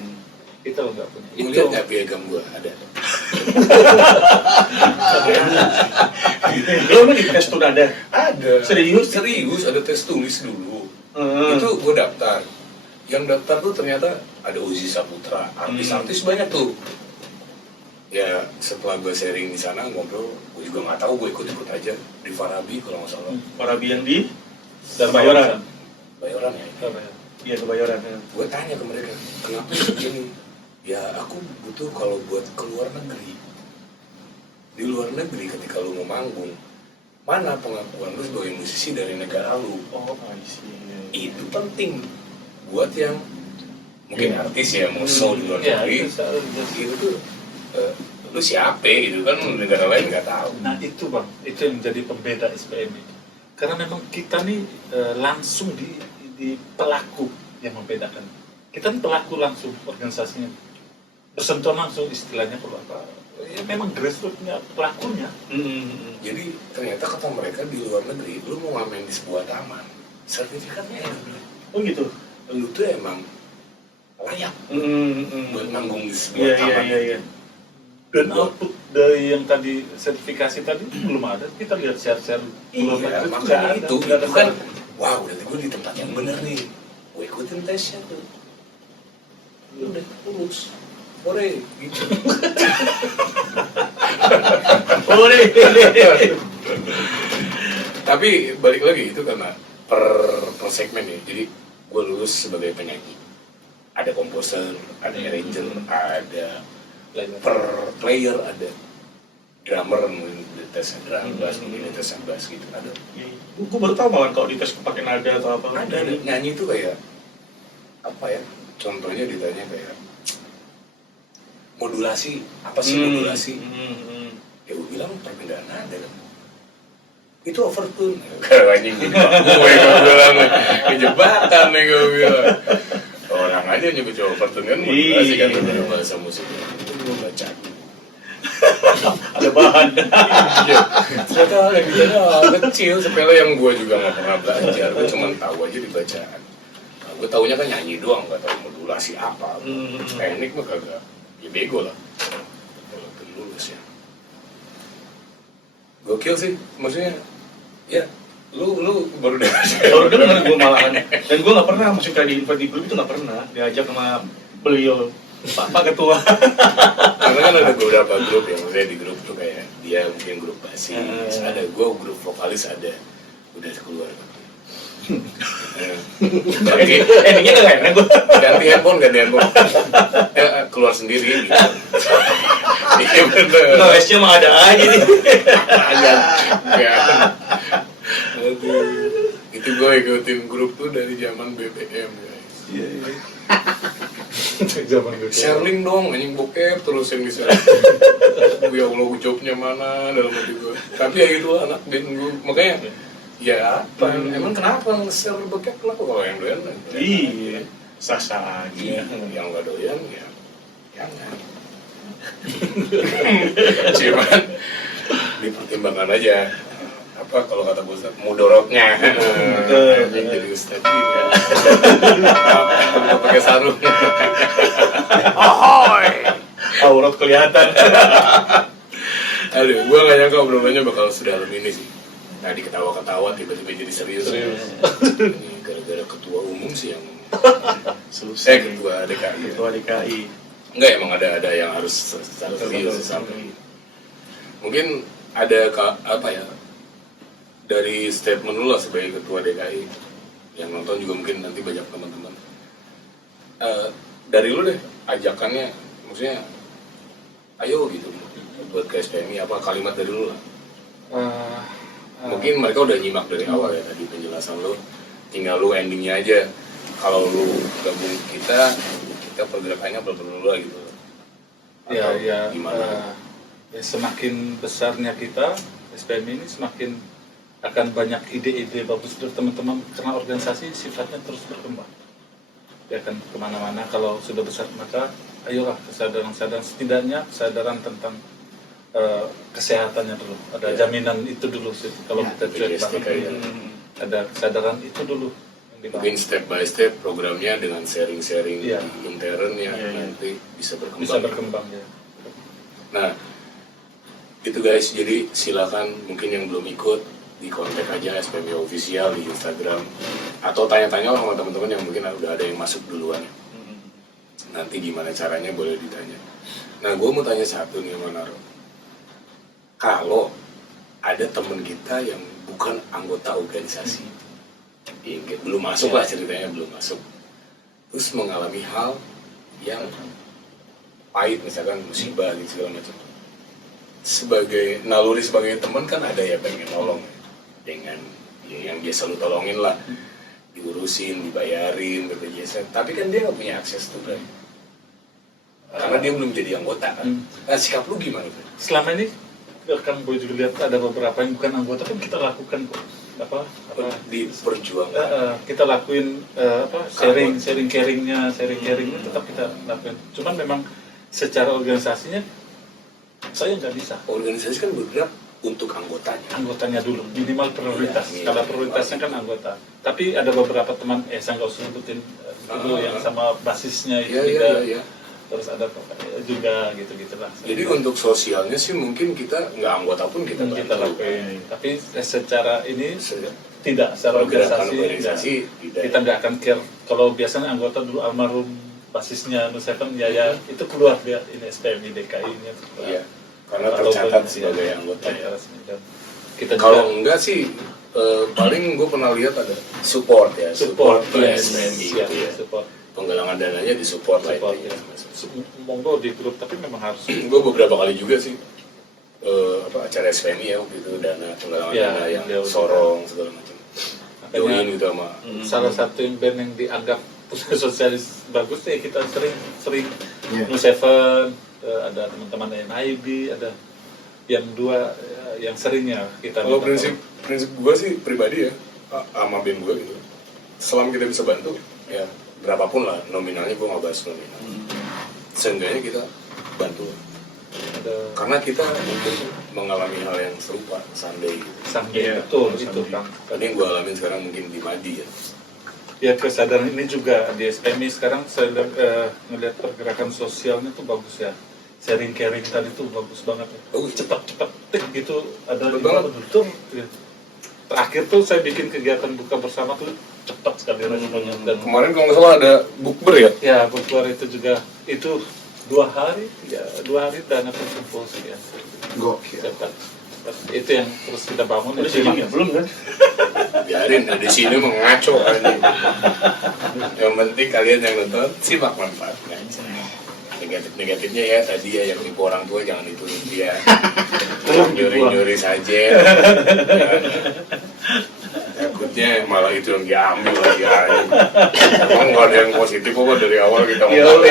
Kita lo nggak punya. Lu lihat nggak piagam gua ada? Belum di tes tuh ada. Ada. Serius? Serius, ada tes tulis dulu. Hmm. Itu gue daftar. Yang daftar tuh ternyata ada Uzi Saputra, artis-artis banyak tuh. Ya setelah gue sharing di sana ngobrol, gue juga nggak tahu, gue ikut-ikut aja di Farabi kalau nggak salah. Parabi yang di Dan Bayoran. Bayoran ya. Iya, Kebayoran. Gue tanya ke mereka, kenapa begini? Ya aku butuh kalau buat ke luar negeri. Di luar negeri ketika lu mau manggung, mana pengakuan lu sebagai musisi dari negara lu? Oh, I see. Itu penting buat yang mungkin artis ya mau show di luar Ya, negeri. Itu tuh lu siapa gitu kan, negara lain nggak tahu. Nah itu bang, itu yang menjadi pembeda SPM ini. Karena memang kita nih langsung di pelaku yang membedakan. Kita nih pelaku langsung organisasinya, bersentuhan langsung istilahnya kalau apa. Ya memang grassrootsnya pelakunya. Jadi ternyata kata mereka di luar negeri, lu mau ngamen di sebuah taman, sertifikatnya enak. Oh gitu. Lu tuh emang layak buat nanggung di sebuah Iya, taman. iya. Dan output dari yang tadi sertifikasi tadi belum ada. Kita lihat share-share luar Iya, negeri makanya nggak itu ada kan, wow, berarti gue di tempat yang bener nih. Gue ikutin tesnya tuh. Udah lulus. Hore, gitu. Tapi balik lagi itu karena per segmen ya. Jadi gue lulus sebagai penyanyi. Ada komposer, ada arranger, ada per player, ada drummer, mungkin tes drum bass, mungkin tes bass gitu ada. Gue baru tahu malah kalau dites pakai nada atau apa. Ada nyanyi itu kayak apa ya? Contohnya ditanya kayak modulasi, apa sih modulasi? Ya gue bilang perpindahan nada kan. Itu overtune. Kalau anjing gue bilang kejebakan nih gue bilang. Orang aja nyebut overtune kan modulasi kan dalam bahasa musik. Itu gue baca. Ada bahan. Iya. Ternyata yang ditanya kecil, sepele yang gue juga nggak pernah belajar. Gue cuma tahu aja di bacaan. Nah, gue taunya kan nyanyi doang, nggak tahu modulasi apa. Teknik mah kagak. Ya bego lah. Kalau lulus ya. Gokil sih, maksudnya. Ya, lu baru dengar. Baru dengar gue malahan. Dan gue nggak pernah masuk kayak di invite di grup itu nggak pernah diajak sama beliau. Pak Ketua. Karena kan ada beberapa grup ya, maksudnya di grup tuh kayak dia mungkin grup basis, ada gue grup vokalis ada, udah keluar. Oke, Endingnya nggak enak gue. ganti handphone, ya, keluar sendiri gitu. Iya bener. Noise-nya mah ada aja nih. Ya. Aduh. Itu gue ikutin grup tuh dari zaman BBM guys. Iya. zaman dulu. Share link dong, anjing bokep terus yang bisa. Ya Allah, jobnya mana dalam hati gue. Tapi ya gitu anak band gue, makanya Ya apa? Emang kenapa nge-share bokep? Kenapa kalau yang doyan? Iya, sah-sah aja. Yang nggak doyan ya jangan. Cuman dipertimbangkan aja. Apa kalau kata Ustaz, mudorotnya. Jadi Ustaz ya. Nggak pakai sarung. Aurat kelihatan. Aduh, gua nggak nyangka obrolannya bakal sedalam ini sih. Tadi ketawa-ketawa tiba-tiba jadi serius. Ini gara-gara ketua umum sih yang Susah. ketua DKI. Ketua DKI. Enggak, emang ada yang harus secara serius sampai. Mungkin ada apa ya? Dari statement lu lah sebagai ketua DKI yang nonton juga mungkin nanti banyak teman-teman. Dari lu deh ajakannya, maksudnya ayo gitu buat ke SPMI, apa kalimat dari lu lah. Mungkin mereka udah nyimak dari awal ya tadi penjelasan lu, tinggal lu endingnya aja. Kalau lu gabung kita pergerakannya bla gitu. Atau gimana? Ya, semakin besarnya kita SPMI ini semakin akan banyak ide-ide bagus dari teman-teman, karena organisasi sifatnya terus berkembang. Dia akan kemana-mana. Kalau sudah besar maka ayolah kesadaran setidaknya kesadaran tentang kesehatannya dulu. Ada jaminan itu dulu sih. Kalau kita cuek banget, ada kesadaran itu dulu. Mungkin step by step programnya dengan sharing-sharing di intern ya, nanti bisa berkembang. Ya. Nah, itu guys, jadi silakan mungkin yang belum ikut di kontak aja SPMI Official di Instagram, atau tanya-tanya sama teman-teman yang mungkin udah ada yang masuk duluan. Nanti gimana caranya boleh ditanya. Nah, gue mau tanya satu nih sama Naro. Kalau ada teman kita yang bukan anggota organisasi, belum masuk lah ceritanya, belum masuk, terus mengalami hal yang pahit, misalkan musibah gitu segala macam, sebagai naluri sebagai teman kan ada ya pengen nolong dengan ya, yang dia selalu tolongin lah, diurusin, dibayarin BPJS, tapi kan dia nggak punya akses tuh kan, karena dia belum jadi anggota kan. Nah, sikap lu gimana tuh? Selama ini kan gue juga lihat ada beberapa yang bukan anggota kan kita lakukan kok di perjuangan. Kita lakuin sharingnya tetap kita lakuin. Cuman memang secara organisasinya saya nggak bisa. Organisasi kan bergerak untuk anggotanya Dulu minimal prioritas. Kalau prioritasnya kan anggota. Tapi ada beberapa teman saya nggak usah sebutin dulu yang sama basisnya itu iya. Terus ada juga gitu-gitulah. Jadi untuk sosialnya sih mungkin kita nggak anggota pun kita lakuin. Tapi secara ini tidak, secara organisasi kita nggak akan care. Kalau biasanya anggota dulu almarhum basisnya Nuseven ya itu keluar dia ini SPMI DKI-nya. Iya. Karena tercatat sebagai anggota ya. Kita kalau enggak sih paling gue pernah lihat ada support ke SPMI gitu ya. Penggalangan dananya disupport lah itu. Monggo di grup, tapi memang harus. Gue beberapa kali juga sih acara SPMI ya gitu, dana penggalangan dana yang sorong segala macam. Join gitu sama. Salah satu yang band yang dianggap sosialis bagus ya kita sering Nuseven, ada teman-teman NIB, ada yang dua yang seringnya kita. Kalau prinsip gue sih pribadi ya sama band gue gitu, selama kita bisa bantu ya berapapun lah nominalnya, gue nggak bahas nominal, seenggaknya kita bantu karena kita mungkin mengalami hal yang serupa Sunday betul itu Kang. Tadi yang gue alamin sekarang mungkin di Madi ya kesadaran ini juga di SPMI sekarang saya ngelihat pergerakan sosialnya tuh bagus ya, sharing caring tadi tuh bagus banget ya. Cepat gitu ada di betul ya. Terakhir tuh saya bikin kegiatan buka bersama tuh cepat sekali responnya. Dan kemarin kalau nggak salah ada bukber ya? Ya bukber itu juga itu 2 hari dana terkumpul sih ya. Gokil. Cepat. Itu yang terus kita bangun. Udah sini ya? Belum kan? Biarin di sini mengaco aja. Yang penting kalian yang nonton simak manfaatnya. Negatifnya ya tadi ya yang tipu orang tua jangan dituruti dia. Nyuri saja. Takutnya malah itu yang diambil lagi aja. Emang nggak ada yang positif kok dari awal kita ngomong.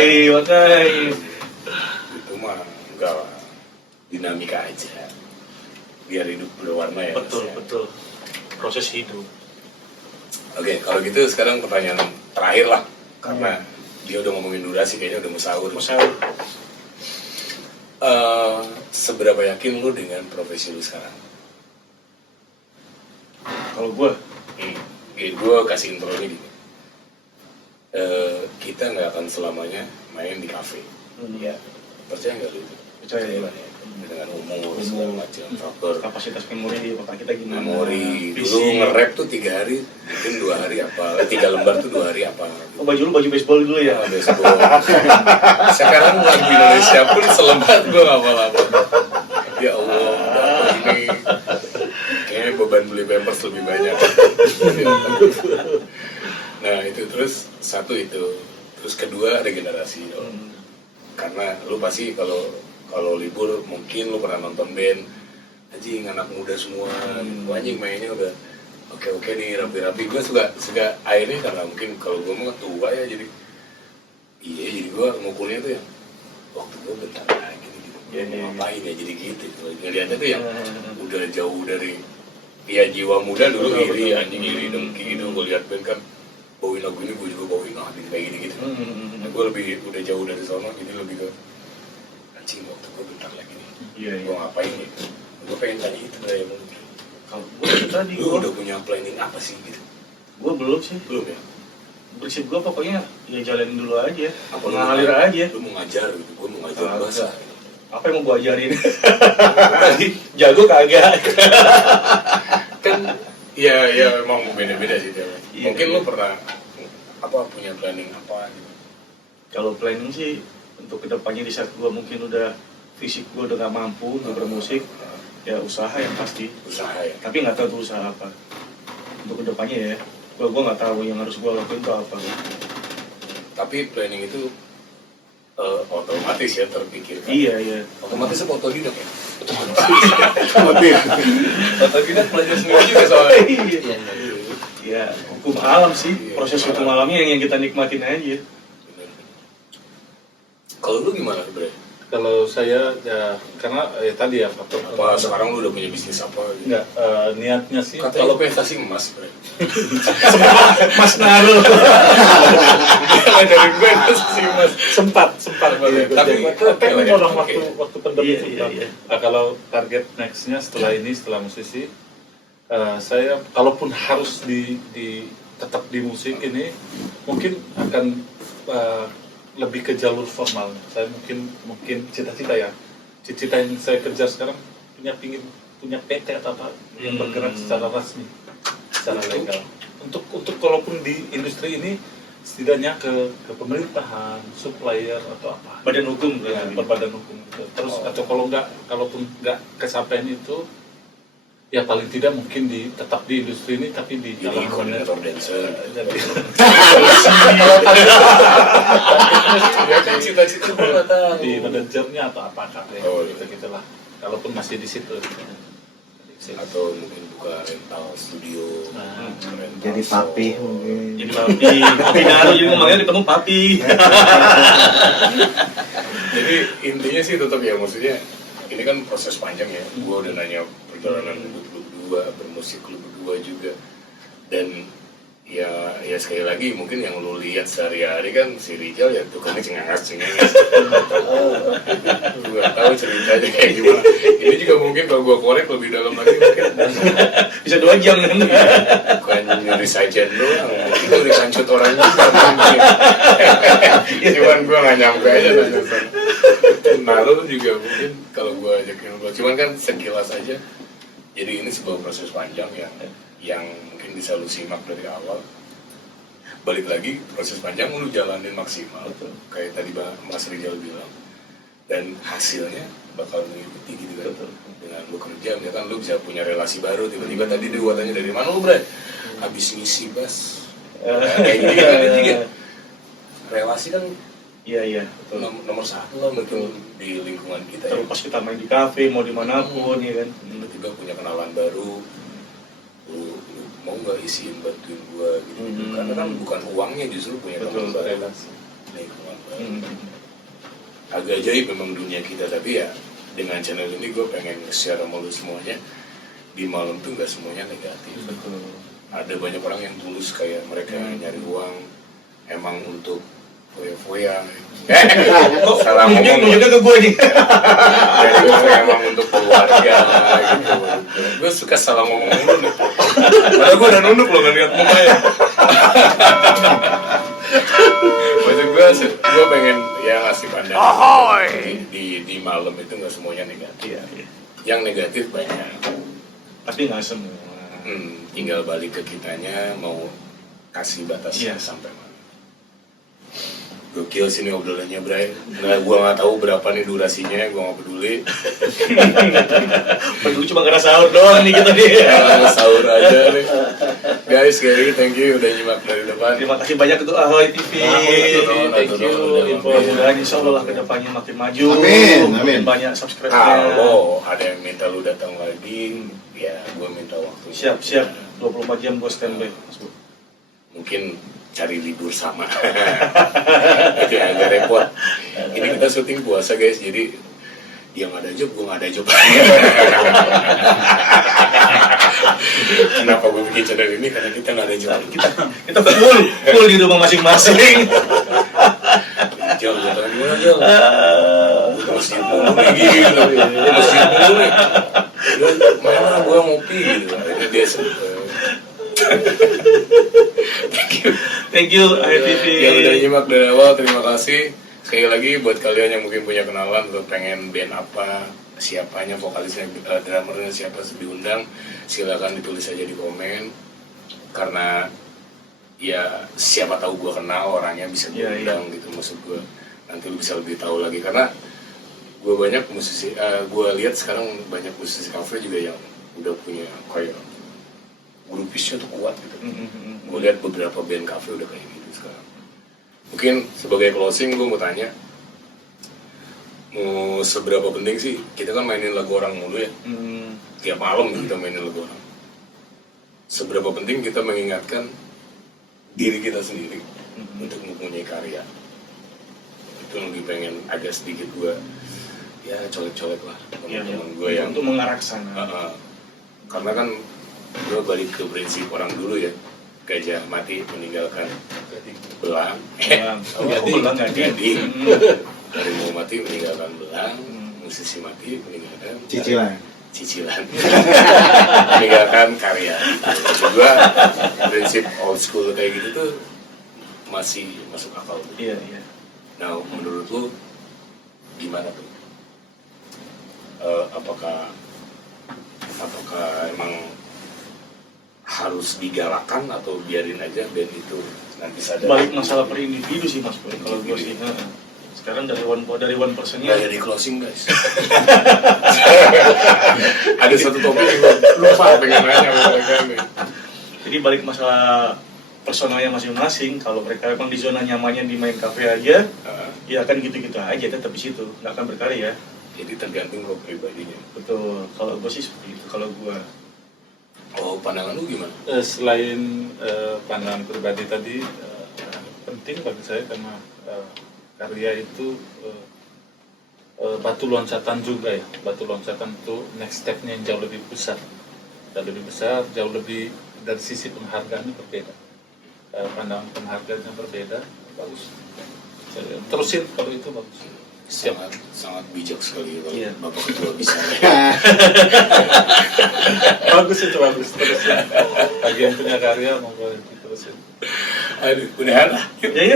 Itu mah enggak lah. Dinamika aja. Biar hidup berwarna ya. Betul. proses hidup. Oke, kalau gitu sekarang pertanyaan terakhir lah, karena dia udah ngomongin durasi, kayaknya udah mau sahur. Seberapa yakin lu dengan profesi lu sekarang? Kalau gue Gue kasih intro ini gini. Kita nggak akan selamanya main di kafe. Ya, percaya nggak lu itu? percaya lah ya. Dengan umur segala macam faktor kapasitas memori di otak kita gimana. memori. Dulu nge-rap tuh 3 hari, mungkin 2 hari apa, 3 lembar tuh 2 hari apa. Oh, baju lu baju baseball dulu ya? Baseball. Sekarang lagu Indonesia pun selembar gue nggak apa-apa. Ya Allah, udah begini. Kayaknya beban beli pampers lebih banyak. Nah itu terus satu itu, terus kedua regenerasi dong. Karena lu pasti kalau libur mungkin lu pernah nonton band, anjing anak muda semua, anjing mainnya udah oke nih rapi-rapi. Gue suka akhirnya karena mungkin kalau gue mau tua ya jadi gue ngukurnya tuh ya waktu gue bentar lagi gitu. Ya mau ngapain ya jadi gitu. Ngeliatnya tuh yang udah jauh dari ya jiwa muda dulu iri dengki gitu. Gue lihat band kan bawain lagu ini, gue juga bawain kayak gini gitu. Nah, gue lebih udah jauh dari sana, jadi lebih ke anjing waktu gue bentar lagi nih. Gue ngapain gitu? Gue pengen tanya itu lah ya mungkin. Kalau gue tadi Lu udah punya planning apa sih gitu? gue belum sih. Belum ya? Prinsip gue pokoknya ya jalanin dulu aja, Apa ngalir aja. Lu mau ngajar gitu? Gue mau ngajar bahasa. Apa yang mau gue ajarin? Jago kagak? Kan ya emang beda-beda sih tiap. Iya, Mungkin iya. lu pernah punya planning apa gitu? Kalau planning sih untuk kedepannya di saat gue mungkin udah fisik gue udah gak mampu untuk bermusik, ya usaha yang pasti. Usaha ya. Tapi nggak tahu tuh usaha apa untuk kedepannya ya. Gue nggak tahu yang harus gue lakuin itu apa. Tapi planning itu otomatis ya terpikirkan. Iya. Otomatis apa otodidak ya? Otodidak belajar sendiri juga soalnya. Ya hukum alam sih, proses hukum alamnya yang kita nikmatin aja. Kalau lu gimana sebenarnya? Kalau saya ya karena tadi ya faktor Apa sekarang lu udah punya bisnis apa? Gitu? enggak niatnya sih Katanya lu investasi emas, bre. Mas Naruh. Ngajarin gue investasi emas. sempat Iya, tapi tapi oke lah ya, orang oke. waktu pandemi Iya. Nah, kalau target nextnya setelah musisi saya kalaupun harus tetap di musik ini mungkin akan lebih ke jalur formal. Saya mungkin cita-cita yang saya kejar sekarang punya PT atau apa yang bergerak secara resmi, secara legal. Untuk kalaupun di industri ini setidaknya ke pemerintahan, supplier atau apa. Badan hukum Ya, berbadan hukum gitu. Terus atau kalaupun nggak kesampaian itu ya paling tidak mungkin tetap di industri ini tapi di Jadi dalam koordinator dancer. jadi Ya kan cita-cita gue nggak tahu. di manajernya atau apakah ya Oh, iya. gitulah kalaupun masih di situ Atau mungkin buka rental studio. Nah, rental Jadi show. papi mungkin. Jadi papi Naruh jadi ngomongnya ketemu papi. Jadi intinya sih tetap ya, maksudnya ini kan proses panjang ya. Gue udah nanya perjalanan lu berdua, bermusik lu berdua juga. Dan ya sekali lagi mungkin yang lu lihat sehari-hari kan si Rijal ya tukangnya cengenges. Gue gak tahu ceritanya kayak gimana. Ini juga mungkin kalau gue korek lebih dalam lagi mungkin. Bisa 2 jam kan? Bukan nyuri sajian doang, mungkin nyuri kancut orang juga mungkin. Cuman gue gak nyampe aja nanya. Naruh juga mungkin kalau gue ajakin lo, cuman kan sekilas aja. Jadi ini sebuah proses panjang yang mungkin bisa lu simak dari awal. Balik lagi proses panjang lu jalanin maksimal, kayak tadi Mas Rizal bilang. Dan hasilnya bakal mengikuti gitu kan. Dengan lu kerja, misalkan lu bisa punya relasi baru, tiba-tiba tadi dia tanya dari mana lu, Bre? Habis ngisi bas. Kayak gini kan juga. Relasi kan Iya, betul. nomor satu lah betul di lingkungan kita ya. Terlepas kita main di kafe, mau dimanapun ya kan. Tiba-tiba punya kenalan baru, lu mau nggak isiin bantuin gua gitu. Karena kan bukan uangnya, justru punya teman baru, lingkungan baru. Agak ajaib memang dunia kita, tapi ya dengan channel ini gue pengen share sama lu semuanya di malam tuh nggak semuanya negatif. Betul. Ada banyak orang yang tulus kayak mereka nyari uang emang untuk foya-foya. Salah ngomong. Nunjuknya ke gue nih. Jadi emang untuk keluarga gitu. Gue suka salah ngomong dulu nih. Padahal gue udah nunduk loh ngeliat mukanya. Maksud gue pengen ya ngasih pandangan di malam itu nggak semuanya negatif. Iya, iya. Yang negatif banyak. Tapi nggak semua. Tinggal balik ke kitanya mau kasih batasnya Iya. sampai mana. Gokil sini obrolannya, Bray. Nah, gua nggak tahu berapa nih durasinya, gua nggak peduli. Peduli cuma karena sahur doang nih kita nih. Nah, sahur aja nih. Guys, Gary, thank you udah nyimak dari depan. Terima kasih banyak untuk Ahoy TV. Thank you. Mudah-mudahan insya Allah ke depannya makin maju. Amin, amin. Banyak subscribe-nya. Kalau ada yang minta lu datang lagi, ya gua minta waktu. Siap, 24 jam gue standby. Mas Bro. Mungkin cari libur sama. Itu yang agak repot. Ini kita syuting puasa, guys, jadi dia nggak ada job, gue nggak ada job. Kenapa gue bikin channel ini? Karena kita nggak ada job. Kita full di rumah masing-masing. Jol, gue tahu gimana Jol? Masjid mulu nih gitu. Masjid mulu nih. Mana gue ngopi gitu. Itu dia Thank you Ahoy TV. yang udah nyimak dari awal, terima kasih. Sekali lagi buat kalian yang mungkin punya kenalan atau pengen band apa, siapanya, vokalisnya, drummernya siapa diundang, silakan ditulis aja di komen. Karena ya siapa tahu gue kenal orangnya bisa gue undang gitu, maksud gue nanti lu bisa lebih tahu lagi. Karena gue banyak musisi, gue lihat sekarang banyak musisi cover juga yang udah punya kayak grupisnya tuh kuat gitu. Gue lihat beberapa band cafe udah kayak gitu sekarang. Mungkin sebagai closing gue mau tanya, mau seberapa penting sih kita kan mainin lagu orang mulu ya, tiap malam kita mainin lagu orang. Seberapa penting kita mengingatkan diri kita sendiri untuk mempunyai karya. Itu lebih pengen agak sedikit gue ya colek-colek lah teman-teman gue yang untuk mengarah ke sana. Karena kan gue balik ke prinsip orang dulu ya, gajah mati meninggalkan belang, Belang gading, dari mau mati meninggalkan belang, musisi mati meninggalkan cicilan, meninggalkan karya. Juga prinsip old school kayak gitu tuh masih masuk akal. Iya. Nah, menurut lu gimana tuh? Apakah emang harus digalakkan atau biarin aja band itu nanti sadar? Balik masalah per individu sih Mas Boy, kalau gue sih. Sekarang dari one personnya. Nggak jadi closing guys. Ada satu topik yang gue lupa pengen nanya sama mereka nih. Jadi balik masalah personalnya masing-masing. Kalau mereka memang di zona nyamannya di main cafe aja, ya kan gitu-gitu aja tetap di situ, nggak akan berkarya. Jadi tergantung lo pribadinya. Betul. Kalau gue sih seperti itu. Kalau gue. Oh, pandangan lu gimana? Selain pandangan pribadi tadi, penting bagi saya karena karya itu batu loncatan juga ya. Batu loncatan itu next step-nya yang jauh lebih besar. Jauh lebih dari sisi penghargaannya berbeda. Pandangan penghargaannya berbeda, bagus. Terusin kalau itu bagus. Sangat bijak sekali kalau Bapak Ketua bisa. Bagus itu, bagus. Terusin. Bagi yang punya karya monggo diterusin. Aduh, udahan lah. Ya.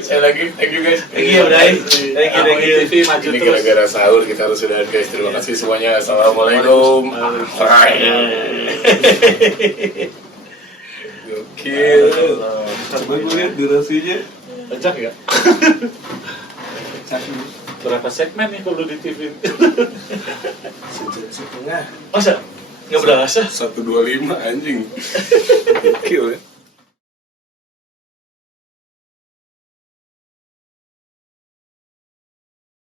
Saya lagi, thank you guys. Thank you, Bray. Thank you. TV maju Ini terus. gara-gara sahur kita harus sudahan guys. Terima kasih semuanya. Assalamualaikum. Gokil. Coba gue lihat durasinya. Panjang ya? Berapa segmen nih kalau di TV? Setengah. Masa? Nggak berasa? 125 anjing. Gokil ya.